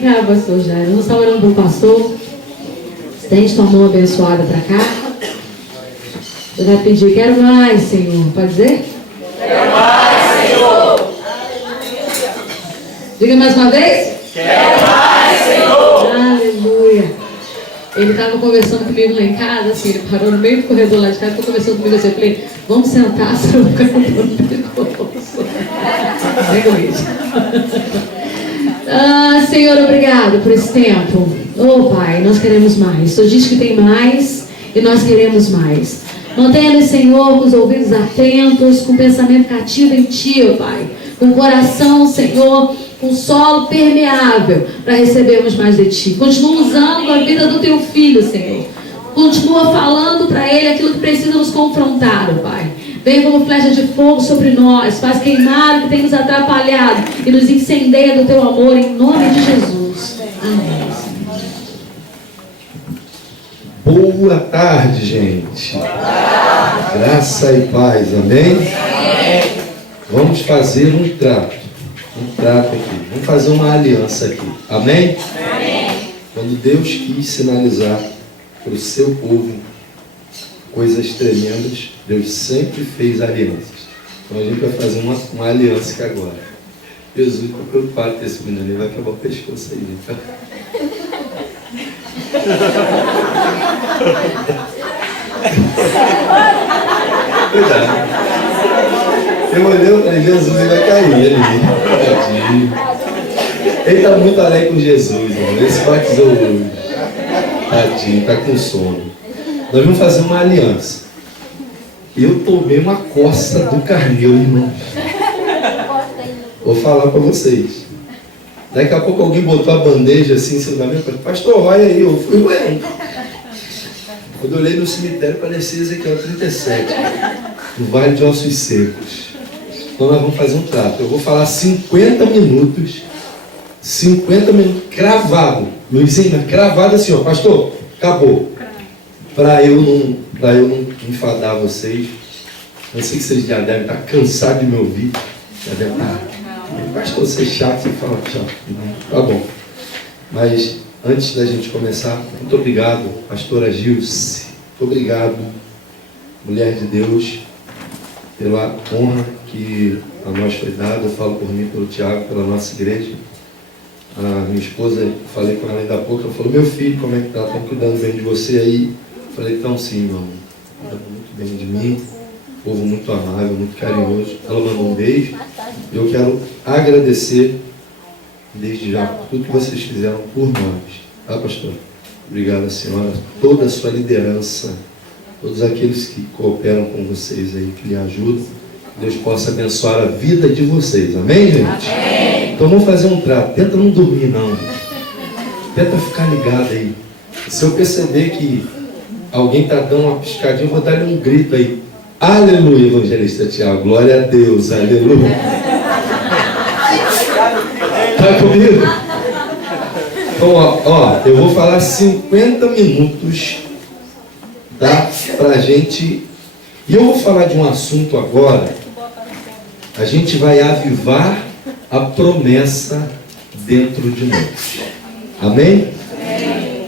cá, pastor Jair. Vamos estar orando para o pastor. Estende tua mão abençoada para cá. Você vai pedir, quero mais, Senhor. Pode dizer? Quero mais, Senhor. Diga mais uma vez. Quero mais, Senhor. Aleluia. Ele estava conversando comigo lá em casa, assim, ele parou no meio do corredor lá de casa, ficou conversando comigo assim, eu falei, vamos sentar, senão eu quero no pescoço. Senhor, obrigado por esse tempo. Oh, Pai, nós queremos mais. Tu diz que tem mais e nós queremos mais. Mantenha-nos, Senhor, com os ouvidos atentos, com o pensamento cativo em Ti, oh, Pai. Com o coração, Senhor, com solo permeável para recebermos mais de Ti. Continua usando a vida do Teu Filho, Senhor. Continua falando para Ele aquilo que precisa nos confrontar, oh, Pai. Vem como flecha de fogo sobre nós, faz queimar o que tem nos atrapalhado e nos incendeia do Teu amor, em nome de Jesus. Amém. Boa tarde, gente. Graça e paz, amém? Vamos fazer um trato aqui. Vamos fazer uma aliança aqui, amém? Quando Deus quis sinalizar para o seu povo coisas tremendas, Deus sempre fez alianças. Então a gente vai fazer uma aliança aqui agora. Jesus, estou preocupado com esse menino, ele vai acabar o pescoço aí, tá? Cuidado. Eu olhei para Jesus, ele vai cair ali. Tadinho. Ele está muito alegre com Jesus, irmão. Ele se batizou hoje. Tadinho, está com sono. Nós vamos fazer uma aliança. Eu tomei uma coça do carneiro, irmão. Vou falar para vocês. Daqui a pouco alguém botou a bandeja assim em cima da minha. Pastor, olha aí, eu fui ué. Quando eu olhei no cemitério, parecia Ezequiel 37, no Vale de Ossos Secos. Então nós vamos fazer um trato. Eu vou falar 50 minutos cravado. Luizinho, cravado assim, ó, pastor, acabou. Para eu não enfadar vocês. Eu sei que vocês já devem estar cansados de me ouvir. Já devem estar. Pastor, você é chato, você fala chato. Tá bom. Mas antes da gente começar, muito obrigado, pastora Gilce. Muito obrigado, mulher de Deus, pela honra que a nós foi dada. Eu falo por mim, pelo Tiago, pela nossa igreja. A minha esposa, falei com ela ainda há pouco, ela falou, meu filho, como é que tá? Estão cuidando bem de você aí? Eu falei, então sim, irmão. Cuidando muito bem de mim. Povo muito amável, muito carinhoso. Ela mandou um beijo. Eu quero agradecer desde já por tudo que vocês fizeram por nós. Tá, pastor? Obrigado, senhora. Toda a sua liderança, todos aqueles que cooperam com vocês aí, que lhe ajudam. Deus possa abençoar a vida de vocês. Amém, gente? Amém. Então vamos fazer um trato. Tenta não dormir, não. Tenta ficar ligado aí. Se eu perceber que alguém está dando uma piscadinha, eu vou dar um grito aí. Aleluia, evangelista Tiago. Glória a Deus. Aleluia. Está comigo? Então, ó, eu vou falar 50 minutos, tá? Pra gente. E eu vou falar de um assunto agora. A gente vai avivar a promessa dentro de nós. Amém?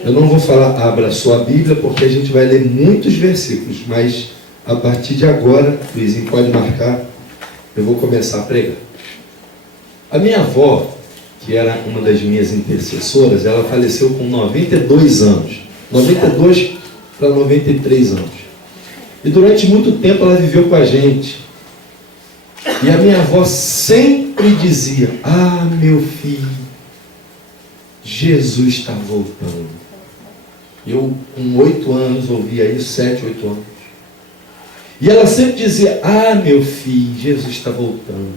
Eu não vou falar, abra sua Bíblia, porque a gente vai ler muitos versículos, mas a partir de agora, Luizinho pode marcar, eu vou começar a pregar. A minha avó, que era uma das minhas intercessoras, ela faleceu com 92 anos. 92 para 93 anos. E durante muito tempo ela viveu com a gente. E a minha avó sempre dizia, ah, meu filho, Jesus está voltando. Eu, com 8 anos, ouvia isso, 7, 8 anos. E ela sempre dizia, ah, meu filho, Jesus está voltando.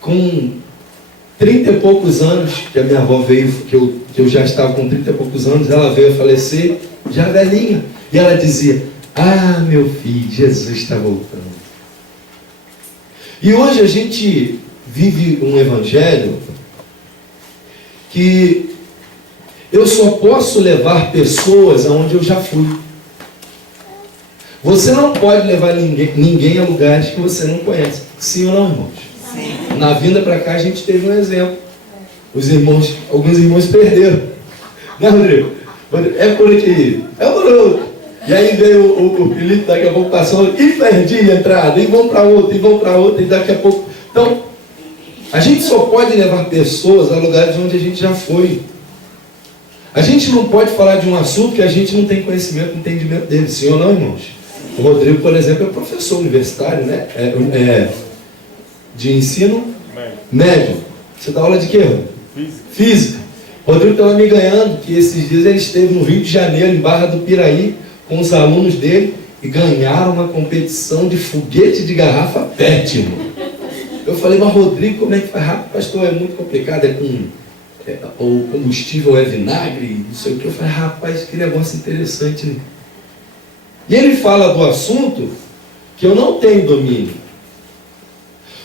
Com 30 e poucos anos, que a minha avó veio, que eu já estava com 30 e poucos anos, ela veio a falecer, já velhinha. E ela dizia, ah, meu filho, Jesus está voltando. E hoje a gente vive um evangelho que eu só posso levar pessoas aonde eu já fui. Você não pode levar ninguém a lugares que você não conhece. Sim ou não, irmãos? Sim. Na vinda para cá a gente teve um exemplo. alguns irmãos perderam. Né, Rodrigo? É por aqui, é por outro. E aí veio o Felipe, daqui a pouco passou, e perdi a entrada, e vão para outra, e daqui a pouco. Então, a gente só pode levar pessoas a lugares onde a gente já foi. A gente não pode falar de um assunto que a gente não tem conhecimento, entendimento dele, sim ou não, irmãos? O Rodrigo, por exemplo, é professor universitário, né? De ensino médio. Você dá aula de quê? Física. O Rodrigo estava me ganhando que esses dias ele esteve no Rio de Janeiro, em Barra do Piraí, com os alunos dele, e ganharam uma competição de foguete de garrafa PET, irmão. Eu falei, mas Rodrigo, como é que faz? Pastor, é muito complicado, o combustível é vinagre, não sei o que. Eu falei, rapaz, que negócio interessante, né? E ele fala do assunto que eu não tenho domínio.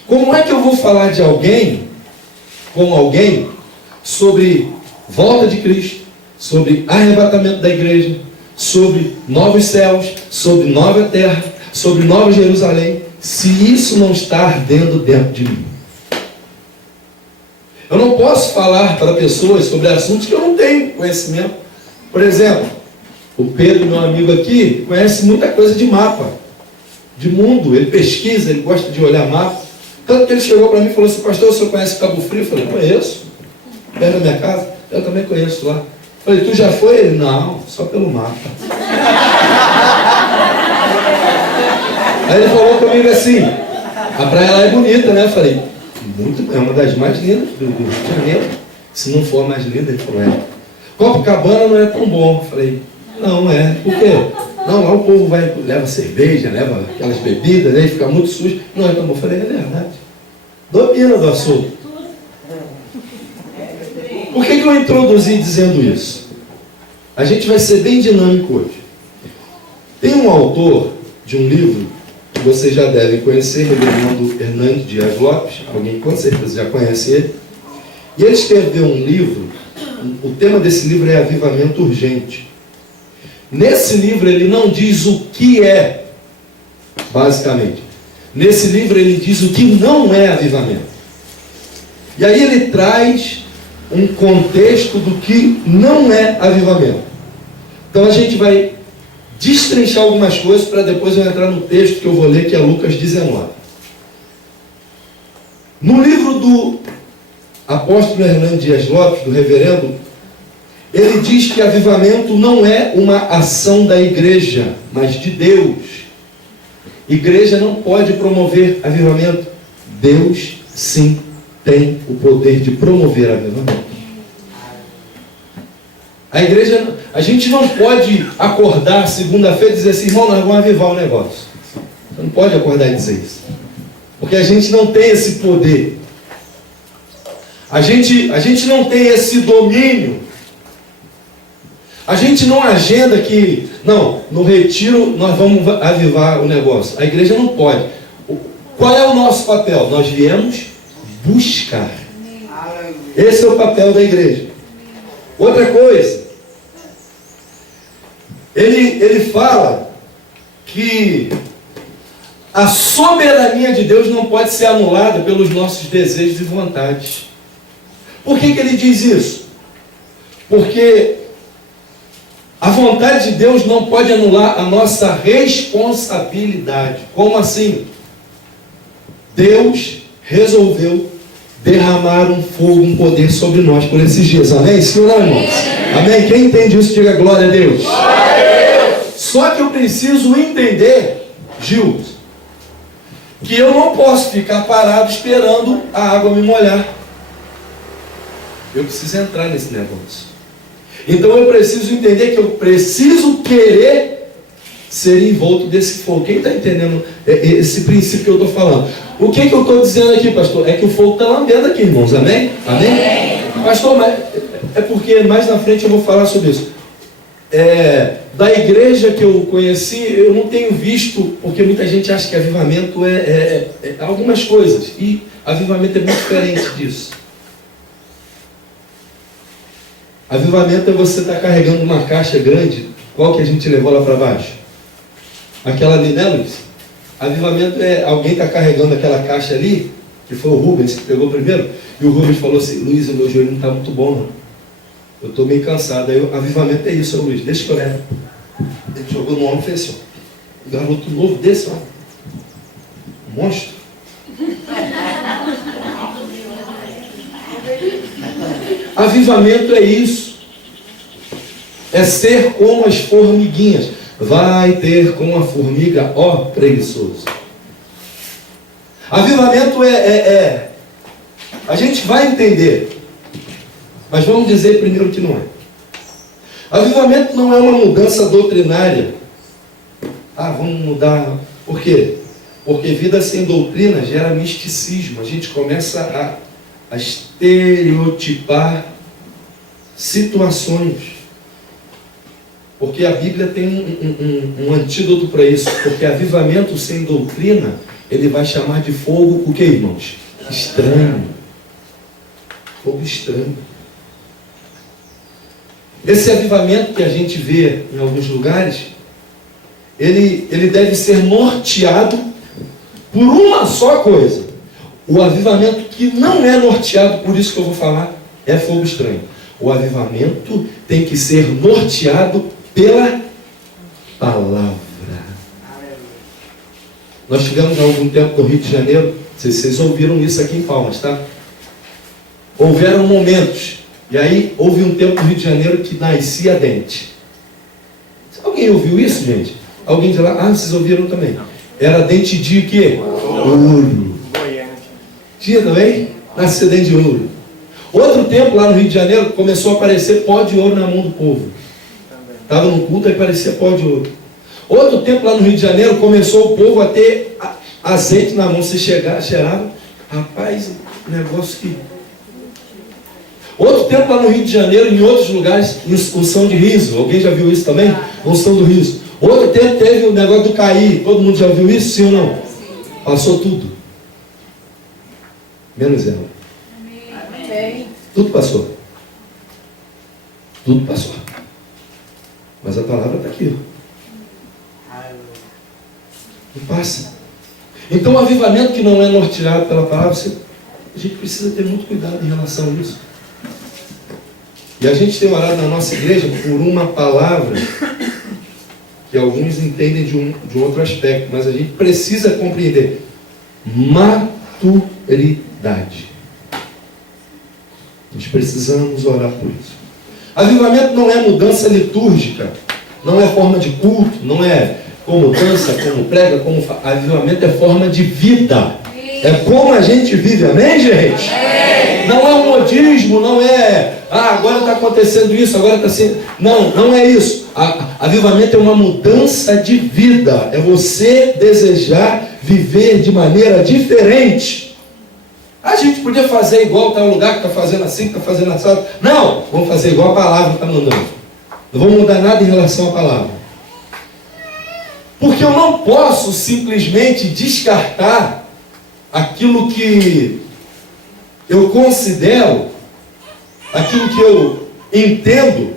Como é que eu vou falar de alguém, com alguém, sobre volta de Cristo, sobre arrebatamento da igreja, sobre novos céus, sobre nova terra, sobre nova Jerusalém, se isso não está ardendo dentro de mim? Eu não posso falar para pessoas sobre assuntos que eu não tenho conhecimento. Por exemplo, o Pedro, meu amigo aqui, conhece muita coisa de mapa, de mundo. Ele pesquisa, ele gosta de olhar mapa. Tanto que ele chegou para mim e falou assim, pastor, o senhor conhece Cabo Frio? Eu falei, conheço. Perto da minha casa, eu também conheço lá. Eu falei, tu já foi? Ele, não, só pelo mapa. Aí ele falou comigo assim, a praia lá é bonita, né? Eu falei, é uma das mais lindas do Rio de Janeiro. Se não for a mais linda, ele falou, é. Copacabana não é tão bom. Eu falei, não é. Por quê? Não, lá o povo leva cerveja, leva aquelas bebidas, né, e fica muito sujo. Não é tão bom. Eu falei, é verdade. Domina do assunto. Por que eu introduzi dizendo isso? A gente vai ser bem dinâmico hoje. Tem um autor de um livro que vocês já devem conhecer, Reverendo Hernandes Dias Lopes, alguém com certeza já conhece ele. E ele escreveu um livro, o tema desse livro é Avivamento Urgente. Nesse livro ele não diz o que é, basicamente. Nesse livro ele diz o que não é avivamento. E aí ele traz um contexto do que não é avivamento. Então a gente vai destrinchar algumas coisas para depois eu entrar no texto que eu vou ler, que é Lucas 19. No livro do apóstolo Hernandes Dias Lopes, do reverendo, ele diz que avivamento não é uma ação da igreja, mas de Deus. Igreja não pode promover avivamento. Deus, sim, tem o poder de promover avivamento. A igreja, a gente não pode acordar segunda-feira e dizer assim, irmão, nós vamos avivar o negócio. Você não pode acordar e dizer isso. Porque a gente não tem esse poder. A gente não tem esse domínio. A gente não agenda que, não, no retiro nós vamos avivar o negócio. A igreja não pode. Qual é o nosso papel? Nós viemos buscar. Esse é o papel da igreja. Outra coisa, ele fala que a soberania de Deus não pode ser anulada pelos nossos desejos e vontades. Por que ele diz isso? Porque a vontade de Deus não pode anular a nossa responsabilidade. Como assim? Deus resolveu derramar um fogo, um poder sobre nós por esses dias. Amém? Sim ou não, irmãos? Amém? Quem entende isso, diga glória a Deus. Glória a Deus. Só que eu preciso entender, Gil, que eu não posso ficar parado esperando a água me molhar. Eu preciso entrar nesse negócio. Então eu preciso entender que eu preciso querer ser envolto desse fogo. Quem está entendendo esse princípio que eu estou falando? O que eu estou dizendo aqui, pastor? É que o fogo está lambendo aqui, irmãos. Amém? Amém? Pastor, mas é porque mais na frente eu vou falar sobre isso. Da igreja que eu conheci, eu não tenho visto, porque muita gente acha que avivamento é algumas coisas. E avivamento é muito diferente disso. Avivamento é você estar carregando uma caixa grande. Qual que a gente levou lá para baixo? Aquela ali, né, Luiz? Avivamento é alguém estar carregando aquela caixa ali, que foi o Rubens que pegou primeiro, e o Rubens falou assim: Luiz, o meu joelho não está muito bom não, eu estou meio cansado. Aí o avivamento é isso, Luiz, deixa que eu levo. Ele jogou no ombro e fez assim, um garoto novo desse, ó, um monstro. Avivamento é isso, é ser como as formiguinhas. Vai ter como a formiga, ó preguiçoso. Avivamento a gente vai entender, mas vamos dizer primeiro que não é. Avivamento não é uma mudança doutrinária. Vamos mudar. Por quê? Porque vida sem doutrina gera misticismo. A gente começa a estereotipar situações. Porque a Bíblia tem um antídoto para isso. Porque avivamento sem doutrina, ele vai chamar de fogo, o que, irmãos? Estranho. Fogo estranho. Esse avivamento que a gente vê em alguns lugares, ele deve ser norteado por uma só coisa. O avivamento que não é norteado, por isso que eu vou falar, é fogo estranho. O avivamento tem que ser norteado pela palavra. Nós tivemos há algum tempo no Rio de Janeiro, não sei se vocês ouviram isso aqui em Palmas, tá? Houveram momentos, e aí houve um tempo no Rio de Janeiro que nascia dente. Alguém ouviu isso, gente? Alguém de lá? Vocês ouviram também. Era dente de quê? Ouro. Tinha também? Nascia dente de ouro. Outro tempo lá no Rio de Janeiro começou a aparecer pó de ouro na mão do povo. Estava no culto e parecia pó de ouro. Outro tempo lá no Rio de Janeiro começou o povo a ter azeite na mão. Se cheirava, rapaz, negócio que... Outro tempo lá no Rio de Janeiro, em outros lugares, unção de riso. Alguém já viu isso também? Unção do riso. Outro tempo teve o negócio do cair. Todo mundo já viu isso, sim ou não? Passou tudo. Menos ela. Tudo passou. Tudo passou. Mas a palavra está aqui. Não passa. Então o avivamento que não é norteado pela palavra, a gente precisa ter muito cuidado em relação a isso. E a gente tem orado na nossa igreja por uma palavra que alguns entendem de um outro aspecto, mas a gente precisa compreender. Maturidade. Nós precisamos orar por isso. Avivamento não é mudança litúrgica, não é forma de culto, não é como dança, como prega, como avivamento é forma de vida. É como a gente vive, amém, gente? Não é um modismo, não é, agora está acontecendo isso, agora está sendo... Não é isso. Avivamento é uma mudança de vida. É você desejar viver de maneira diferente. A gente podia fazer igual tal lugar que está fazendo assim, que está fazendo assado. Não, vamos fazer igual a palavra está mandando. Não vamos mudar nada em relação à palavra. Porque eu não posso simplesmente descartar aquilo que eu considero, aquilo que eu entendo,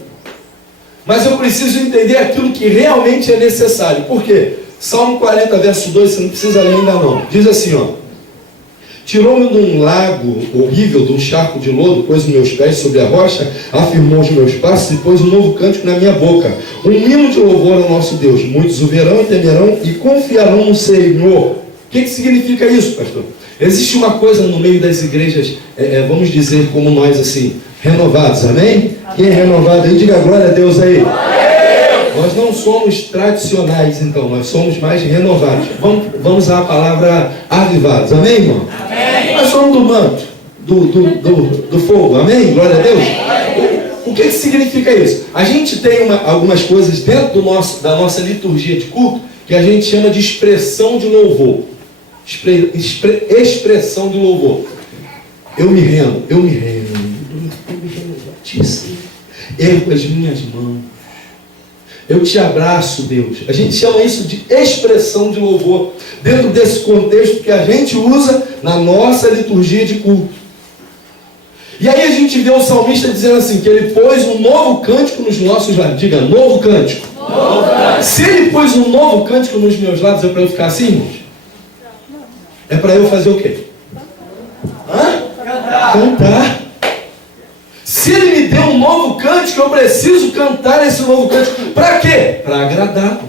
mas eu preciso entender aquilo que realmente é necessário. Por quê? Salmo 40, verso 2, você não precisa ler ainda não. Diz assim, ó: tirou-me de um lago horrível, de um charco de lodo, pôs os meus pés sobre a rocha, afirmou os meus passos e pôs um novo cântico na minha boca. Um hino de louvor ao nosso Deus. Muitos o verão e temerão e confiarão no Senhor. O que significa isso, pastor? Existe uma coisa no meio das igrejas, vamos dizer como nós assim, renovados, amém? Quem é renovado aí, diga glória a Deus aí. Nós não somos tradicionais, então, nós somos mais renovados. Vamos usar a palavra avivados, amém, irmão? Amém. Nós somos do manto, do fogo, amém? Glória a Deus. O que significa isso? A gente tem algumas coisas dentro da nossa liturgia de culto que a gente chama de expressão de louvor. Expressão de louvor. Eu me rendo a ti, ergo as minhas mãos. Eu te abraço, Deus. A gente chama isso de expressão de louvor, dentro desse contexto que a gente usa na nossa liturgia de culto. E aí a gente vê o salmista dizendo assim, que ele pôs um novo cântico nos nossos lábios. Diga, novo cântico. Novo cântico. Se ele pôs um novo cântico nos meus lábios, é para eu ficar assim, irmãos? É para eu fazer o quê? Cantar. Se Ele me deu um novo cântico, eu preciso cantar esse novo cântico. Para quê? Para agradá-lo.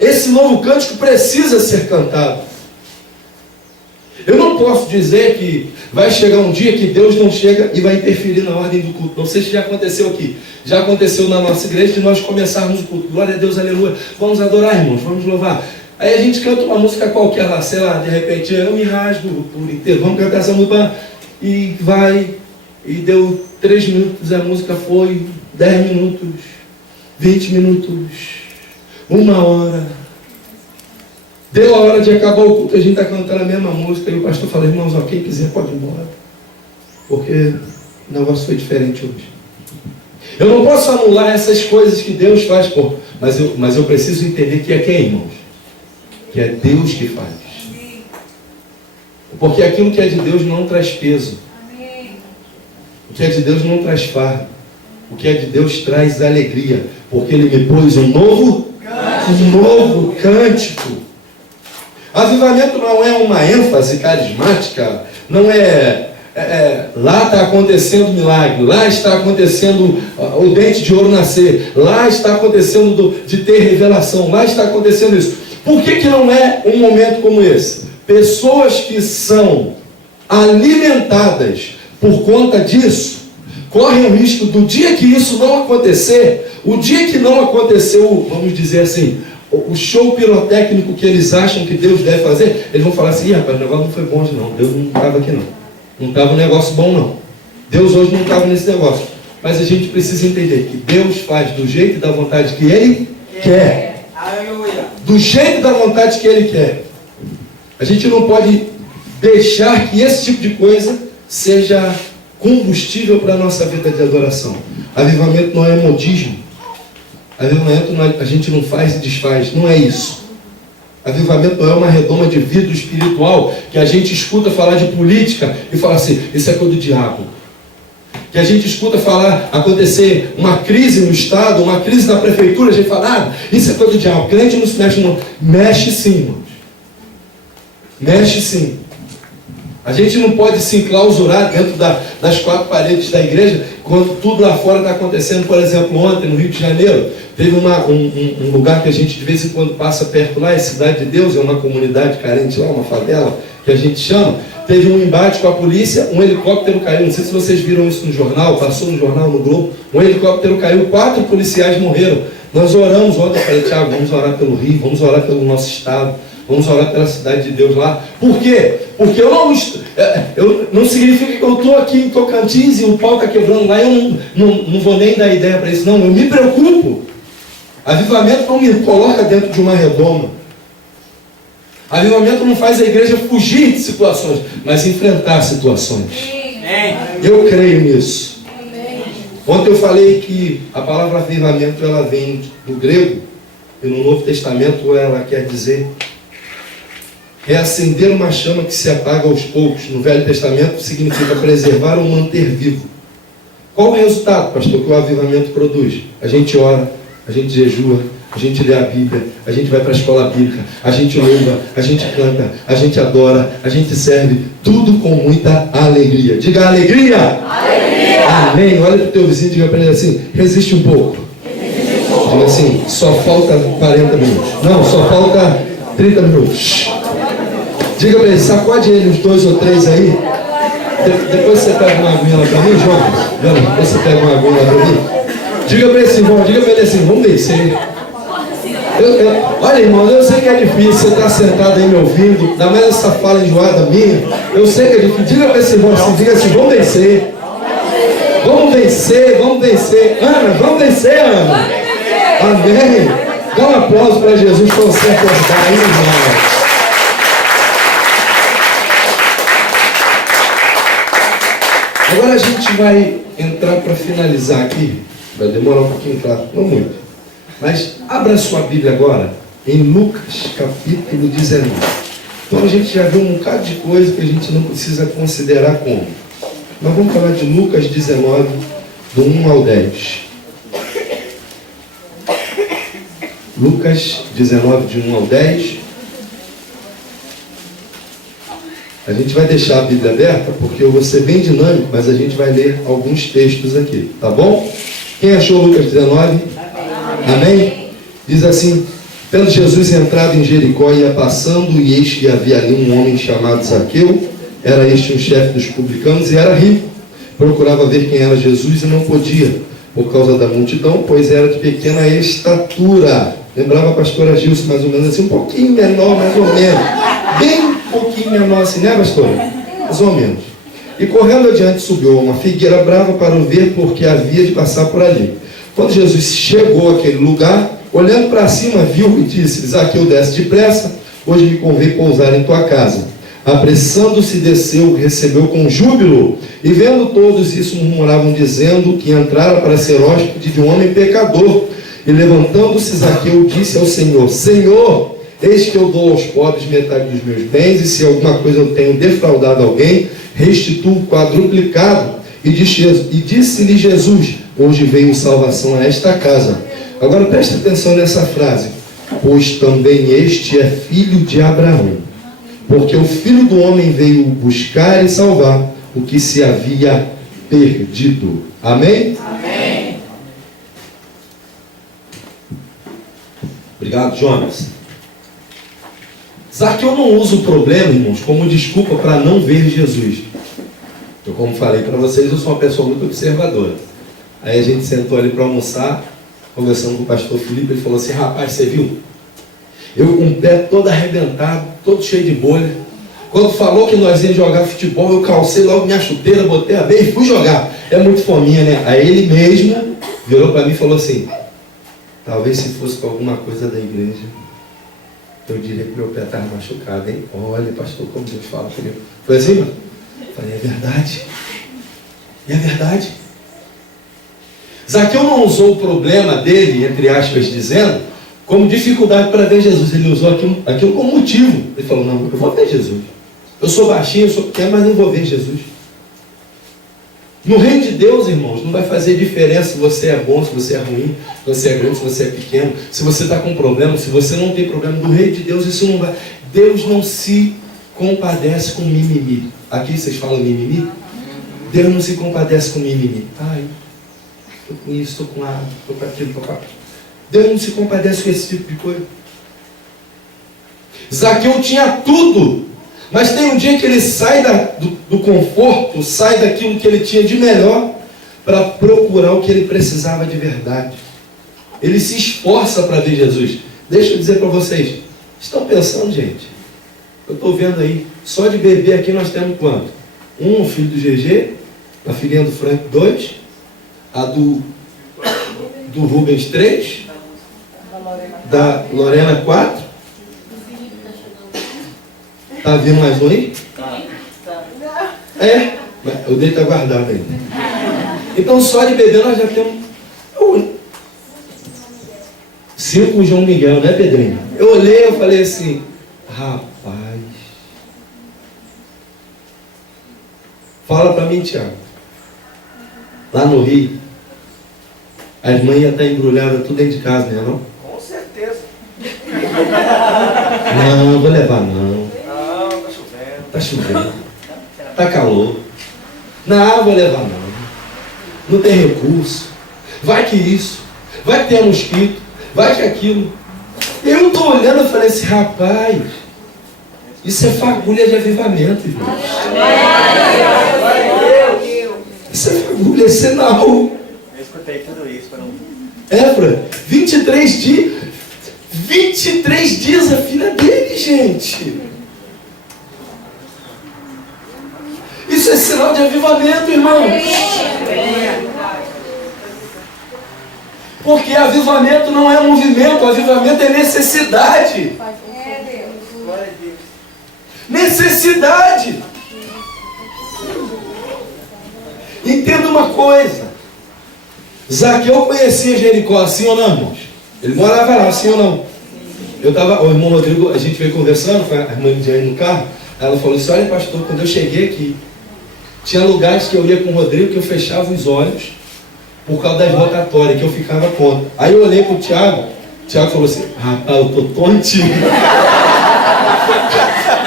Esse novo cântico precisa ser cantado. Eu não posso dizer que vai chegar um dia que Deus não chega e vai interferir na ordem do culto. Não sei se já aconteceu aqui. Já aconteceu na nossa igreja de nós começarmos o culto. Glória a Deus, aleluia. Vamos adorar, irmãos, vamos louvar. Aí a gente canta uma música qualquer lá, sei lá, de repente, eu me rasgo por inteiro. Vamos cantar essa música. E vai, e deu 3 minutos, a música foi 10 minutos, 20 minutos, 1 hora. Deu a hora de acabar o culto, a gente está cantando a mesma música, e o pastor fala, irmãos, ó, quem quiser pode ir embora. Porque o negócio foi diferente hoje. Eu não posso anular essas coisas que Deus faz, pô, mas eu preciso entender que é quem, irmãos? Que é Deus que faz. Porque aquilo que é de Deus não traz peso. O que é de Deus não traz fardo. O que é de Deus traz alegria. Porque Ele me pôs um novo cântico. Avivamento não é uma ênfase carismática, não lá está acontecendo milagre, lá está acontecendo o dente de ouro nascer, lá está acontecendo de ter revelação, lá está acontecendo isso. Por que não é um momento como esse? Pessoas que são alimentadas por conta disso, correm o risco do dia que isso não acontecer, o dia que não aconteceu, vamos dizer assim, o show pirotécnico que eles acham que Deus deve fazer, eles vão falar assim, rapaz, o negócio não foi bom hoje não, Deus não estava aqui não. Não estava um negócio bom não. Deus hoje não estava nesse negócio. Mas a gente precisa entender que Deus faz do jeito e da vontade que Ele quer. Do jeito e da vontade que Ele quer. A gente não pode deixar que esse tipo de coisa seja combustível para a nossa vida de adoração. Avivamento não é modismo. Avivamento a gente não faz e desfaz, não é isso. Avivamento não é uma redoma de vidro espiritual que a gente escuta falar de política e fala assim, isso é coisa do diabo. Que a gente escuta falar, acontecer uma crise no Estado, uma crise na prefeitura, a gente fala, isso é coisa do diabo. Crente não se mexe não. Mexe sim, irmãos. Mexe sim. A gente não pode se enclausurar dentro das 4 paredes da igreja, quando tudo lá fora está acontecendo. Por exemplo, ontem no Rio de Janeiro, teve um lugar que a gente de vez em quando passa perto lá, é Cidade de Deus, é uma comunidade carente lá, uma favela, que a gente chama. Teve um embate com a polícia, um helicóptero caiu, não sei se vocês viram isso no jornal, passou no jornal, no Globo, um helicóptero caiu, 4 policiais morreram. Nós oramos ontem, eu falei, Tiago, vamos orar pelo Rio, vamos orar pelo nosso estado, vamos orar pela Cidade de Deus lá. Por quê? Porque não significa que eu estou aqui em Tocantins e o pau está quebrando lá, eu não vou nem dar ideia para isso, não, eu me preocupo. Avivamento não me coloca dentro de uma redoma. Avivamento não faz a igreja fugir de situações, mas enfrentar situações. Eu creio nisso. Ontem eu falei que a palavra avivamento ela vem do grego, e no Novo Testamento ela quer dizer reacender uma chama que se apaga aos poucos. No Velho Testamento significa preservar ou manter vivo. Qual o resultado, pastor, que o avivamento produz? A gente ora, a gente jejua, a gente lê a Bíblia, a gente vai para a escola bíblica, a gente louva, a gente canta, a gente adora, a gente serve, tudo com muita alegria. Diga alegria! Alegria! Amém. Olha para o teu vizinho e diga para ele assim, resiste um pouco. Diga assim, só falta 40 minutos. Não, só falta 30 minutos. Diga para ele, sacode ele uns 2 ou 3 aí. Depois você pega uma aguinha lá para mim, João. Depois você pega uma aguinha lá para mim. Diga para ele assim, irmão, diga para ele assim, vamos descer. Olha, irmão, eu sei que é difícil, você está sentado aí me ouvindo, ainda mais essa fala enjoada minha. Eu sei que é difícil. Diga para esse irmão assim, diga assim, vamos vencer. Vamos vencer, vamos vencer. Ana, vamos vencer, Ana. Amém. Dá um aplauso para Jesus para você acordar aí, irmão. Agora a gente vai entrar para finalizar aqui. Vai demorar um pouquinho, claro, não muito. Mas abra sua Bíblia agora em Lucas capítulo 19. Então a gente já viu um bocado de coisa que a gente não precisa considerar como. Nós vamos falar de Lucas 19, do 1 ao 10. Lucas 19, de 1 ao 10. A gente vai deixar a Bíblia aberta, porque eu vou ser bem dinâmico, mas a gente vai ler alguns textos aqui, tá bom? Quem achou Lucas 19? Amém? Diz assim: tendo Jesus entrado em Jericó, ia passando, e eis que havia ali um homem chamado Zaqueu. Era este um chefe dos publicanos e era rico. Procurava ver quem era Jesus e não podia, por causa da multidão, pois era de pequena estatura. Lembrava a pastora Gilson, mais ou menos assim, um pouquinho menor, mais ou menos. Bem um pouquinho menor assim, né, pastora? Mais ou menos. E correndo adiante subiu a uma figueira brava para o ver, porque havia de passar por ali. Quando Jesus chegou àquele lugar, olhando para cima, viu e disse: Zaqueu, desce depressa, hoje me convém pousar em tua casa. Apressando-se, desceu, recebeu com júbilo. E vendo todos isso, murmuravam, dizendo que entrara para ser hóspede de um homem pecador. E levantando-se, Zaqueu disse ao Senhor: Senhor, eis que eu dou aos pobres metade dos meus bens, e se alguma coisa eu tenho defraudado alguém, restituo quadruplicado. E disse-lhe Jesus: hoje veio salvação a esta casa. Agora preste atenção nessa frase: pois também este é filho de Abraão, porque o Filho do Homem veio buscar e salvar o que se havia perdido. Amém? Amém. Obrigado, Jonas. Zaqueu não usa o problema, irmãos, como desculpa para não ver Jesus. Eu, como falei para vocês, eu sou uma pessoa muito observadora. Aí a gente sentou ali para almoçar, conversando com o pastor Felipe. Ele falou assim: rapaz, você viu? Eu com o pé todo arrebentado, todo cheio de bolha. Quando falou que nós íamos jogar futebol, eu calcei logo minha chuteira, botei a meia e fui jogar. É muito fominha, né? Aí ele mesmo virou para mim e falou assim: talvez se fosse com alguma coisa da igreja, eu diria que meu pé estava machucado, hein? Olha, pastor, como Deus fala comigo. Foi assim, mano? Falei: é verdade. E é verdade. Zaqueu não usou o problema dele, entre aspas, dizendo, como dificuldade para ver Jesus. Ele usou aquilo como motivo. Ele falou: não, eu vou ver Jesus. Eu sou baixinho, eu sou pequeno, mas não vou ver Jesus. No reino de Deus, irmãos, não vai fazer diferença se você é bom, se você é ruim, se você é grande, se você é pequeno, se você está com problema, se você não tem problema. No reino de Deus isso não vai. Deus não se compadece com mimimi. Aqui vocês falam mimimi? Deus não se compadece com mimimi. Ai, estou com isso, estou com estou com aquilo, estou com aquilo. Deus não se compadece com esse tipo de coisa. Zaqueu tinha tudo, mas tem um dia que ele sai do conforto, sai daquilo que ele tinha de melhor, para procurar o que ele precisava de verdade. Ele se esforça para ver Jesus. Deixa eu dizer para vocês, estão pensando, gente? Eu estou vendo aí, só de bebê aqui nós temos quanto? O filho do GG, a filhinha do Frank 2, a do Rubens 3, da Lorena 4. Tá vindo mais um aí? É, o dele está guardado ainda. Então só de bebê nós já temos 5 com João Miguel, né, Pedrinho? Eu olhei, eu falei assim: rapaz, fala para mim, Tiago, lá no Rio, as mães iam estar embrulhadas tudo dentro de casa, né, não? Com certeza. Não, vou levar não. Não, tá chovendo. Tá chovendo. Tá calor. Não, vou levar não. Não tem recurso. Vai que isso. Vai que tem mosquito. Vai que aquilo. Eu tô olhando e falei assim: rapaz, isso é fagulha de avivamento, irmão. Isso é fagulha, é sinal. Eu escutei tudo isso para não... Fra, 23 dias. 23 dias a filha dele, gente. Isso é sinal de avivamento, irmão. Porque avivamento não é movimento, avivamento é necessidade. Necessidade. Entenda uma coisa: Zaqueu conhecia Jericó, sim ou não, irmãos? Ele morava lá, sim ou não? O irmão Rodrigo, a gente veio conversando com a irmã Lidiane no carro. Ela falou assim: olha, pastor, quando eu cheguei aqui, tinha lugares que eu ia com o Rodrigo que eu fechava os olhos por causa das rotatórias, que eu ficava contra. Aí eu olhei para o Tiago falou assim: rapaz, eu tô tontinho.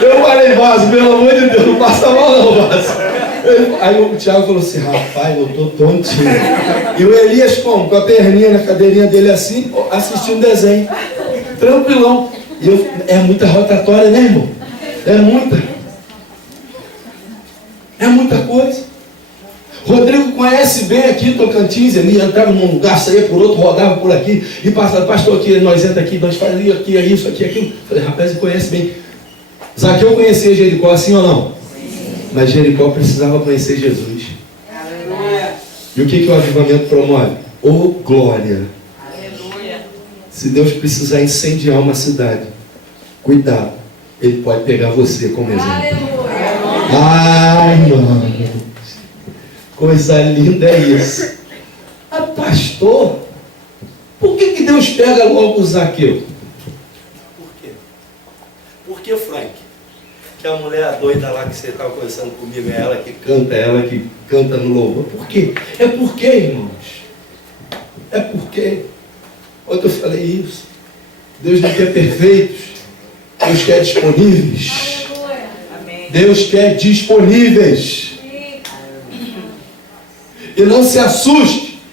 Eu falei, Vaso, pelo amor de Deus, não passa mal não, Vaso. Aí o Thiago falou assim, rapaz, eu tô tontinho. E o Elias, como? Com a perninha na cadeirinha dele assim, assistindo desenho. Tranquilão. E é muita rotatória, né, irmão? É muita coisa. Rodrigo conhece bem aqui Tocantins, ele entrava num lugar, saía por outro, rodava por aqui, e passava, pastor, aqui, nós entramos aqui, nós fazíamos aqui, isso, aqui, aquilo. Falei, rapaz, ele conhece bem. Zaqueu conhecia Jericó, assim ou não? Sim. Mas Jericó precisava conhecer Jesus. Aleluia. E o que o avivamento promove? Glória. Aleluia. Se Deus precisar incendiar uma cidade, cuidado, Ele pode pegar você como exemplo. Aleluia. Ai, mano. Coisa linda é isso. Pastor, por que Deus pega logo o Zaqueu? Por quê? Por que, Frank? Que a mulher doida lá que você estava conversando comigo, é ela que canta no louvor. Por quê? É porque, irmãos. É porque. Ontem eu falei isso. Deus não quer perfeitos. Deus quer disponíveis. Deus quer disponíveis. E não se assuste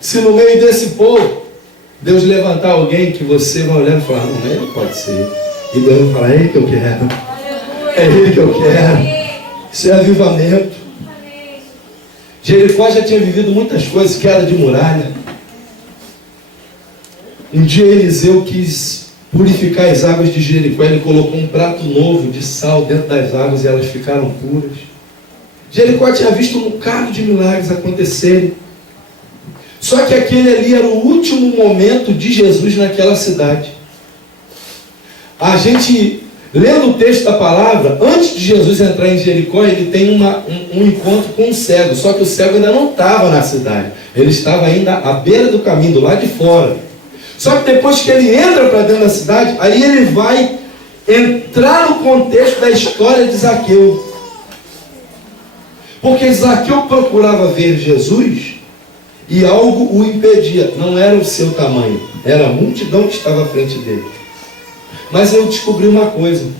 se no meio desse povo Deus levantar alguém que você vai olhar e falar, não, ele pode ser. E Deus vai falar, é ele que eu quero. É ele que eu quero. Isso é avivamento. Jericó já tinha vivido muitas coisas, queda de muralha. Um dia Eliseu quis purificar as águas de Jericó, ele colocou um prato novo de sal dentro das águas e elas ficaram puras. Jericó tinha visto um bocado de milagres acontecerem. Só que aquele ali era o último momento de Jesus naquela cidade. A gente, lendo o texto da palavra, antes de Jesus entrar em Jericó, ele tem um encontro com um cego. Só que o cego ainda não estava na cidade. Ele estava ainda à beira do caminho, do lado de fora. Só que depois que ele entra para dentro da cidade, aí ele vai entrar no contexto da história de Zaqueu. Porque Zaqueu procurava ver Jesus e algo o impedia. Não era o seu tamanho, era a multidão que estava à frente dele. Mas eu descobri uma coisa.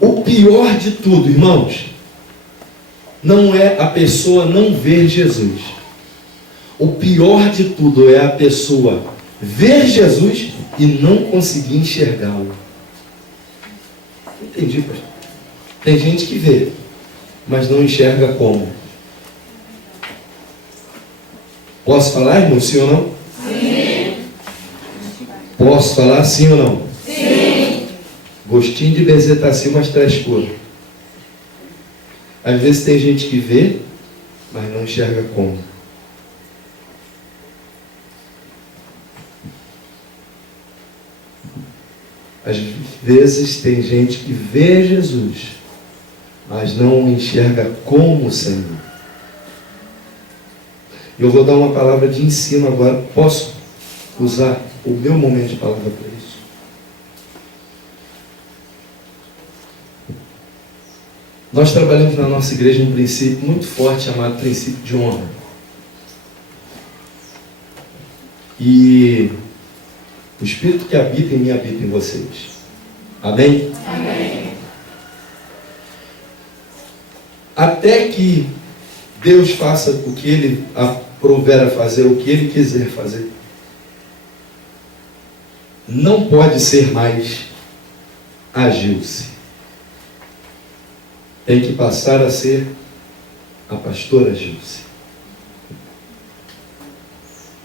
O pior de tudo, irmãos, não é a pessoa não ver Jesus. O pior de tudo é a pessoa ver Jesus e não conseguir enxergá-lo. Entendi, pastor? Tem gente que vê, mas não enxerga como. Posso falar, irmão, sim ou não? Sim. Posso falar sim ou não? Sim. Gostinho de bezetacil, mas traz cor. Às vezes tem gente que vê, mas não enxerga como. Às vezes tem gente que vê Jesus, mas não enxerga como o Senhor. Eu vou dar uma palavra de ensino agora. Posso usar o meu momento de palavra para isso? Nós trabalhamos na nossa igreja um princípio muito forte chamado princípio de honra. E o Espírito que habita em mim habita em vocês. Amém? Amém. Até que Deus faça o que Ele aprover a fazer, o que Ele quiser fazer, não pode ser mais a Gilce. Tem que passar a ser a pastora Gilce.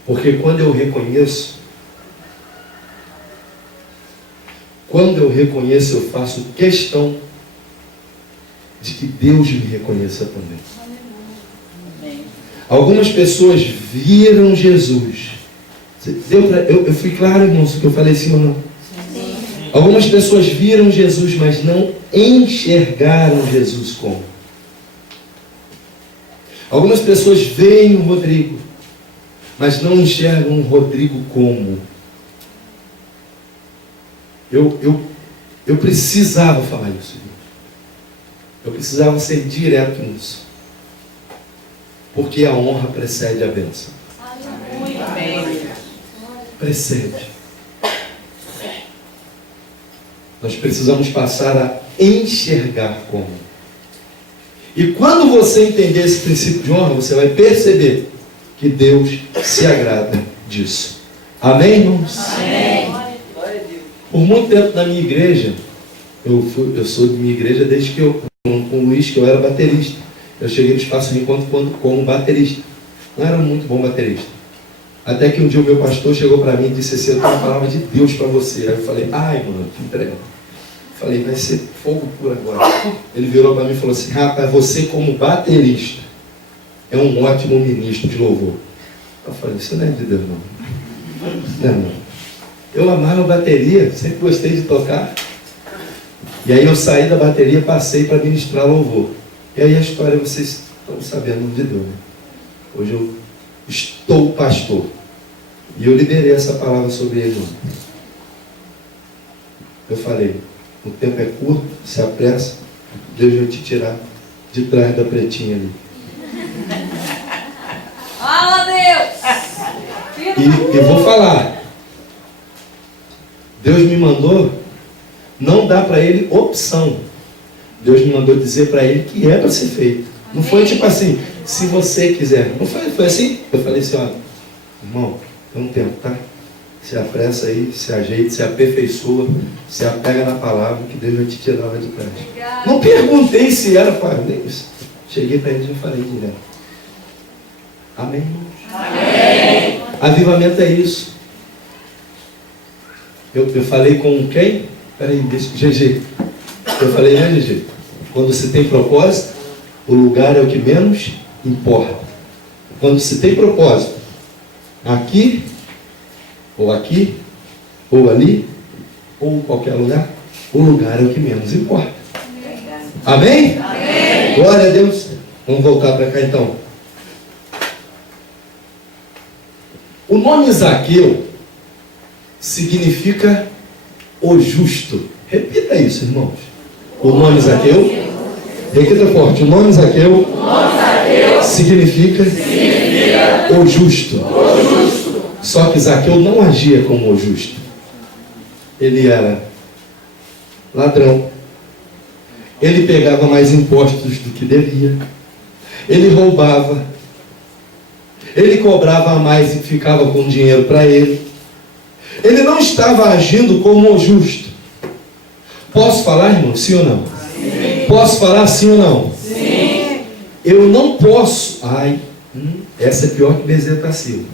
Porque quando eu reconheço, eu faço questão de que Deus me reconheça também. Algumas pessoas viram Jesus. Eu fui claro, irmãos, o que eu falei em cima, não? Algumas pessoas viram Jesus, mas não enxergaram Jesus como. Algumas pessoas veem o Rodrigo, mas não enxergam o Rodrigo como. Eu precisava falar isso, irmão. Eu precisava ser direto nisso. Porque a honra precede a bênção. Amém. Precede. Nós precisamos passar a enxergar como. E quando você entender esse princípio de honra, você vai perceber que Deus se agrada disso. Amém, irmãos? Amém. Por muito tempo na minha igreja, eu sou de minha igreja desde que com o Luiz, que eu era baterista. Eu cheguei no Espaço de Encontro como baterista. Não era muito bom baterista. Até que um dia o meu pastor chegou para mim e disse assim: eu tenho uma palavra de Deus para você. Aí eu falei: ai, mano, que entrega. Falei: vai ser fogo por agora. Ele virou para mim e falou assim: rapaz, você como baterista é um ótimo ministro de louvor. Eu falei: isso não é de Deus, não. Não. Eu amava bateria, sempre gostei de tocar. E aí eu saí da bateria, passei para ministrar louvor. E aí a história vocês estão sabendo onde deu, né? Hoje eu estou pastor. E eu liberei essa palavra sobre ele. Eu falei: o tempo é curto, se apressa, Deus vai te tirar de trás da pretinha ali. Fala, Deus! E vou falar. Deus me mandou, não dá para ele opção. Deus me mandou dizer para ele que é para ser feito. Não foi tipo assim, se você quiser. Não foi assim. Eu falei assim: olha, irmão, tem um tempo, tá? Se apressa aí, se ajeita, se aperfeiçoa, se apega na palavra que Deus vai te tirar lá de trás. Obrigada. Não perguntei se era para isso. Cheguei para ele e já falei direto. Amém, irmãos? Amém. Avivamento é isso. Eu falei com quem? Peraí, deixa, GG. Eu falei, né, GG? Quando se tem propósito, o lugar é o que menos importa. Quando se tem propósito, aqui, ou ali, ou qualquer lugar, o lugar é o que menos importa. Amém? Amém. Glória a Deus. Vamos voltar para cá então. O nome Zaqueu significa o justo. Repita isso, irmãos. O nome Zaqueu. Repita forte. O nome Zaqueu significa o justo. Só que Zaqueu não agia como o justo. Ele era ladrão. Ele pegava mais impostos do que devia. Ele roubava. Ele cobrava a mais e ficava com dinheiro para ele. Ele não estava agindo como o justo. Posso falar, irmão? Sim ou não? Sim. Posso falar sim ou não? Sim. Eu não posso. Essa é pior que bezetacil.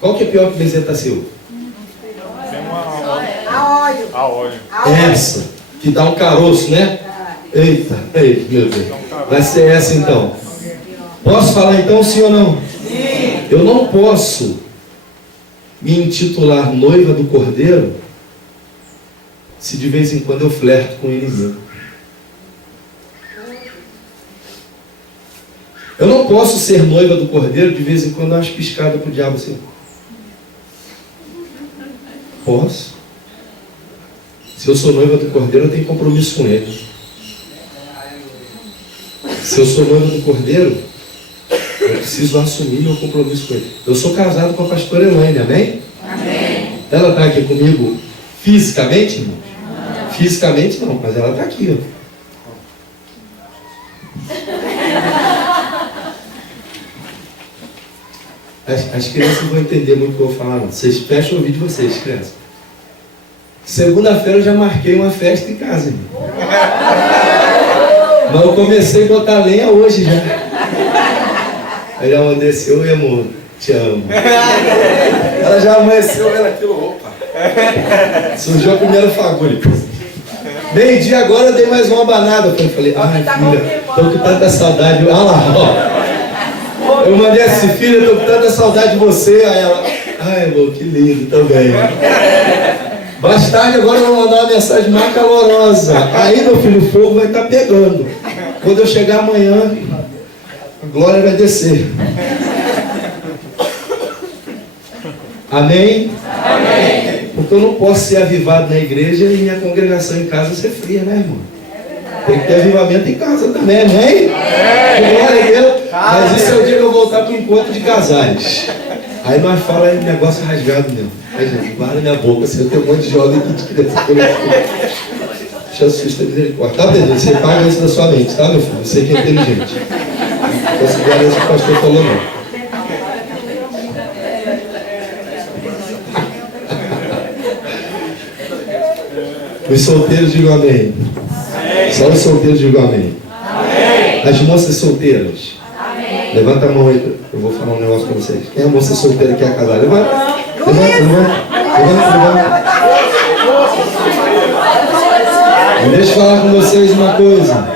Qual que é pior que bezetacil? A óleo. Essa, que dá um caroço, né? Eita, meu Deus. Vai ser essa então. Posso falar então sim ou não? Sim. Eu não posso me intitular noiva do Cordeiro se de vez em quando eu flerto com o inimigo. Eu não posso ser noiva do Cordeiro de vez em quando eu acho piscada pro diabo assim. Posso. Se eu sou noiva do Cordeiro, eu tenho compromisso com ele. Se eu sou noiva do Cordeiro, eu preciso assumir meu compromisso com ele. Eu sou casado com a pastora Elaine, amém? Amém. Ela está aqui comigo fisicamente, irmão? Fisicamente não, mas ela está aqui, ó. As crianças não vão entender muito o que eu vou falar, não. Vocês fecham o ouvido de vocês, crianças. Segunda-feira eu já marquei uma festa em casa, irmão. Mas eu comecei a botar lenha hoje já. Aí ela amanheceu, oi amor, te amo. Ela já amanheceu vendo aquilo, opa. Surgiu a primeira fagulha. Meio-dia agora eu dei mais uma banada. Eu falei, ai filha, tô com tanta saudade. Olha lá, ó. Eu mandei assim, filha, tô com tanta saudade de você. Aí ela, ai amor, que lindo também. Mais tarde agora eu vou mandar uma mensagem mais calorosa. Aí meu filho, o fogo vai estar pegando. Quando eu chegar amanhã, a glória vai descer. Amém? Amém. Porque eu não posso ser avivado na igreja e minha congregação em casa ser fria, né, irmão? Tem que ter avivamento em casa também, amém? Glória a Deus. Mas isso é o dia que eu voltar para o encontro de casais. Aí nós fala é negócio rasgado mesmo. Aí, gente, guarda minha boca, assim, eu tenho um monte de jovem aqui de criança por aqui. Jesus tem misericórdia. Tá, Pedro? Você paga isso da sua mente, tá, meu filho? Você que é inteligente. Não considera isso que o pastor falou, não. Os solteiros digam amém. Só os solteiros digam amém. As moças solteiras. Levanta a mão aí, eu vou falar um negócio para vocês. Quem é a moça solteira que quer casar? Levanta. Deixa eu falar com vocês uma coisa.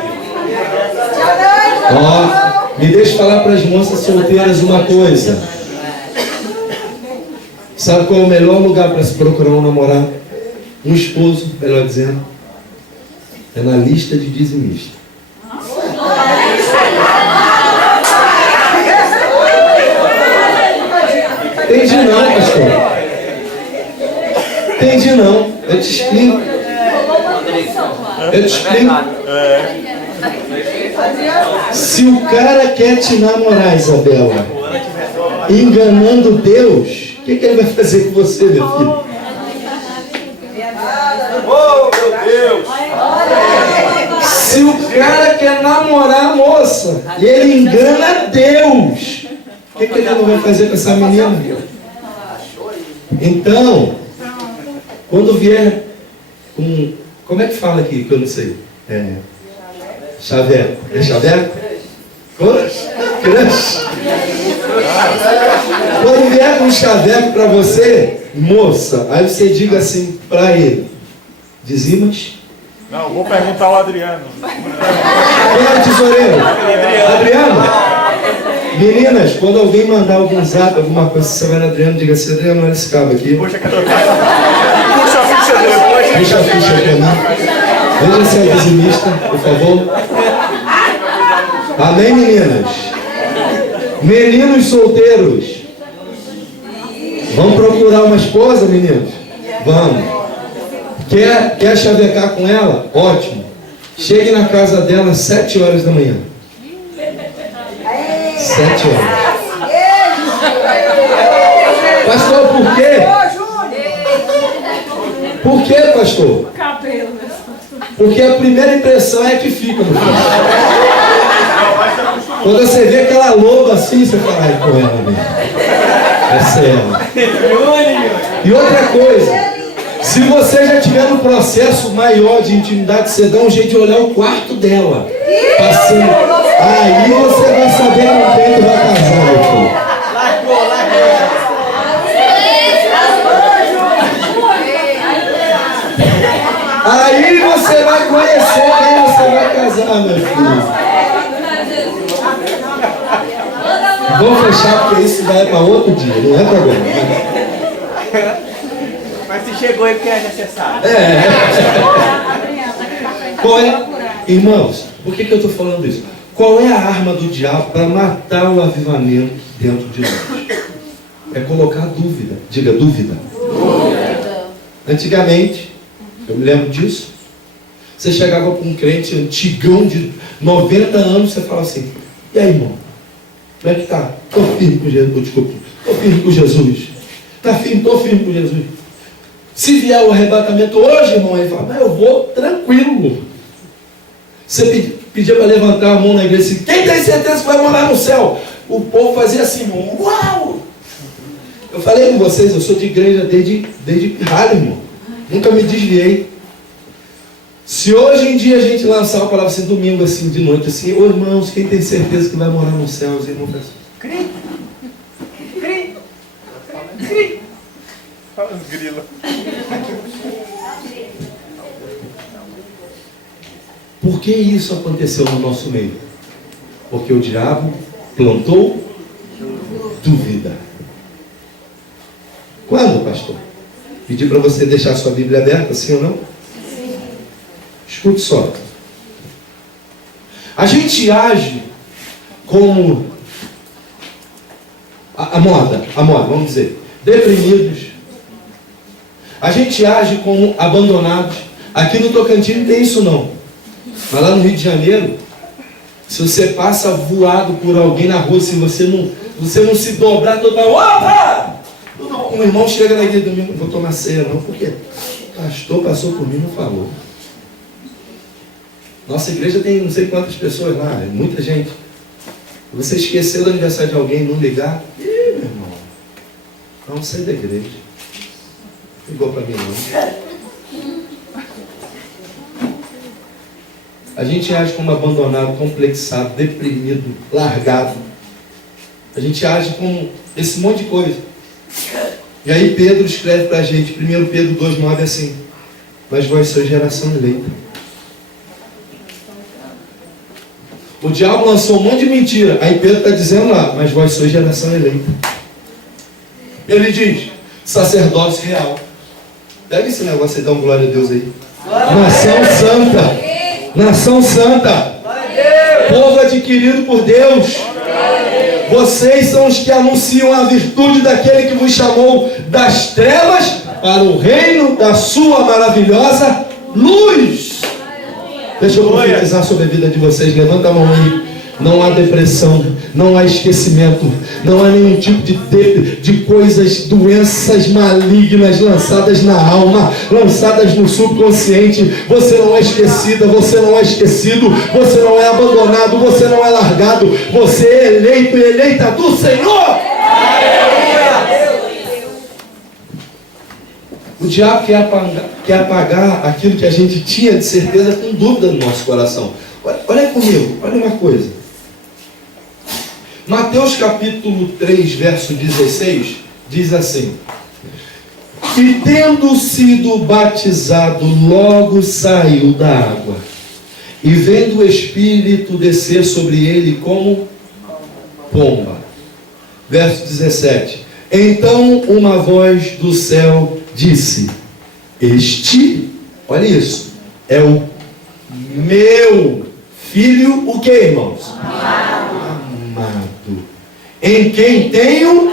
Ó, me deixa falar para as moças solteiras uma coisa. Sabe qual é o melhor lugar para se procurar um namorado? Um esposo, melhor dizendo. É na lista de dizimista. Entendi não, pastor. Entendi não. Eu te explico. Se o cara quer te namorar, Isabela, enganando Deus, o que ele vai fazer com você, meu filho? Oh, meu Deus! Se o cara quer namorar a moça e ele engana Deus, o que ele não vai fazer com essa menina? Então, quando vier com... Como é que fala aqui, que eu não sei? Chaveco. É chaveco? Crush. Quando vier com um chaveco para você, moça, aí você diga assim para ele: dizimas? Não, vou perguntar ao Adriano. Quem é o tesoureiro? Adriano? Meninas, quando alguém mandar algum zap, alguma coisa, você vai no Adriano, diga assim: Adriano, olha esse cabo aqui. Puxa a ficha dele, Puxa a ficha para mim. Veja se é dizimista, por favor. Amém, meninas? Meninos solteiros, vamos procurar uma esposa, meninos? Vamos. Quer chavecar com ela? Ótimo. Chegue na casa dela às 7 horas da manhã. 7 horas. Pastor, por quê? Por quê, pastor? Porque a primeira impressão é que fica, meu filho. Quando você vê aquela loba assim, você fala: ai, com ela, meu. Essa é ela. E outra coisa, se você já tiver um processo maior de intimidade, você dá um jeito de olhar o quarto dela. Passando. Aí você vai saber com quem tu vai casar, meu filho. Aí você vai conhecer quem você vai casar, meu filho. Vou fechar porque isso vai para outro dia, não é para agora. Mas se chegou aí porque é necessário. Qual é? Irmãos, por que eu estou falando isso? Qual é a arma do diabo para matar o avivamento dentro de nós? É colocar dúvida. Diga dúvida. Antigamente, eu me lembro disso. Você chegava com um crente antigão de 90 anos, você falava assim: e aí, irmão? Como é que tá? Estou firme com Jesus. Desculpa. Estou firme com Jesus. Está firme? Estou firme com Jesus. Se vier o arrebatamento hoje, irmão, ele fala: mas eu vou tranquilo. Você pedia para levantar a mão na igreja assim: quem tem certeza que vai morar no céu? O povo fazia assim: uau! Eu falei com vocês, eu sou de igreja desde pirralho, irmão. Nunca me desviei. Se hoje em dia a gente lançar a palavra assim, domingo assim, de noite assim: ô irmãos, quem tem certeza que vai morar no céu? Os irmãos assim: Cri. Fala os grilos. por que isso aconteceu no nosso meio? Porque o diabo plantou dúvida. Quando, pastor? Pedi para você deixar sua Bíblia aberta, sim ou não? Escute só. A gente age como a moda, vamos dizer, deprimidos. A gente age como abandonados. Aqui no Tocantins não tem isso não. Mas lá no Rio de Janeiro, se você passa voado por alguém na rua, se você você não se dobrar todo mundo. Opa! Tudo bom? Um irmão chega na igreja domingo, não vou tomar ceia não, porque o pastor passou por mim e não falou. Nossa igreja tem não sei quantas pessoas lá, é muita gente. Você esqueceu do aniversário de alguém e não ligar? Ih, meu irmão, não sai da igreja. Ligou para mim não. A gente age como abandonado, complexado, deprimido, largado. A gente age como esse monte de coisa. E aí Pedro escreve para a gente, 1 Pedro 2,9 assim: mas vós sois geração eleita. O diabo lançou um monte de mentira. Aí Pedro está dizendo lá, mas vós sois geração eleita. Ele diz, sacerdócio real. Pega esse negócio e dá um glória a Deus aí. Nação santa. Nação santa. Povo adquirido por Deus. Vocês são os que anunciam a virtude daquele que vos chamou das trevas para o reino da sua maravilhosa luz. Deixa eu profetizar sobre a vida de vocês. Levanta a mão aí. Não há depressão, não há esquecimento, não há nenhum tipo de coisas, doenças malignas lançadas na alma, lançadas no subconsciente. Você não é esquecida, você não é esquecido, você não é abandonado, você não é largado, você é eleito e eleita do Senhor. O diabo quer apagar aquilo que a gente tinha de certeza com dúvida no nosso coração. Olha comigo, olha uma coisa. Mateus capítulo 3, verso 16, diz assim: e tendo sido batizado, logo saiu da água, e vendo o Espírito descer sobre ele como pomba. Verso 17: então uma voz do céu disse: este, olha isso, é o meu filho, o que, irmãos? Amado, em quem tenho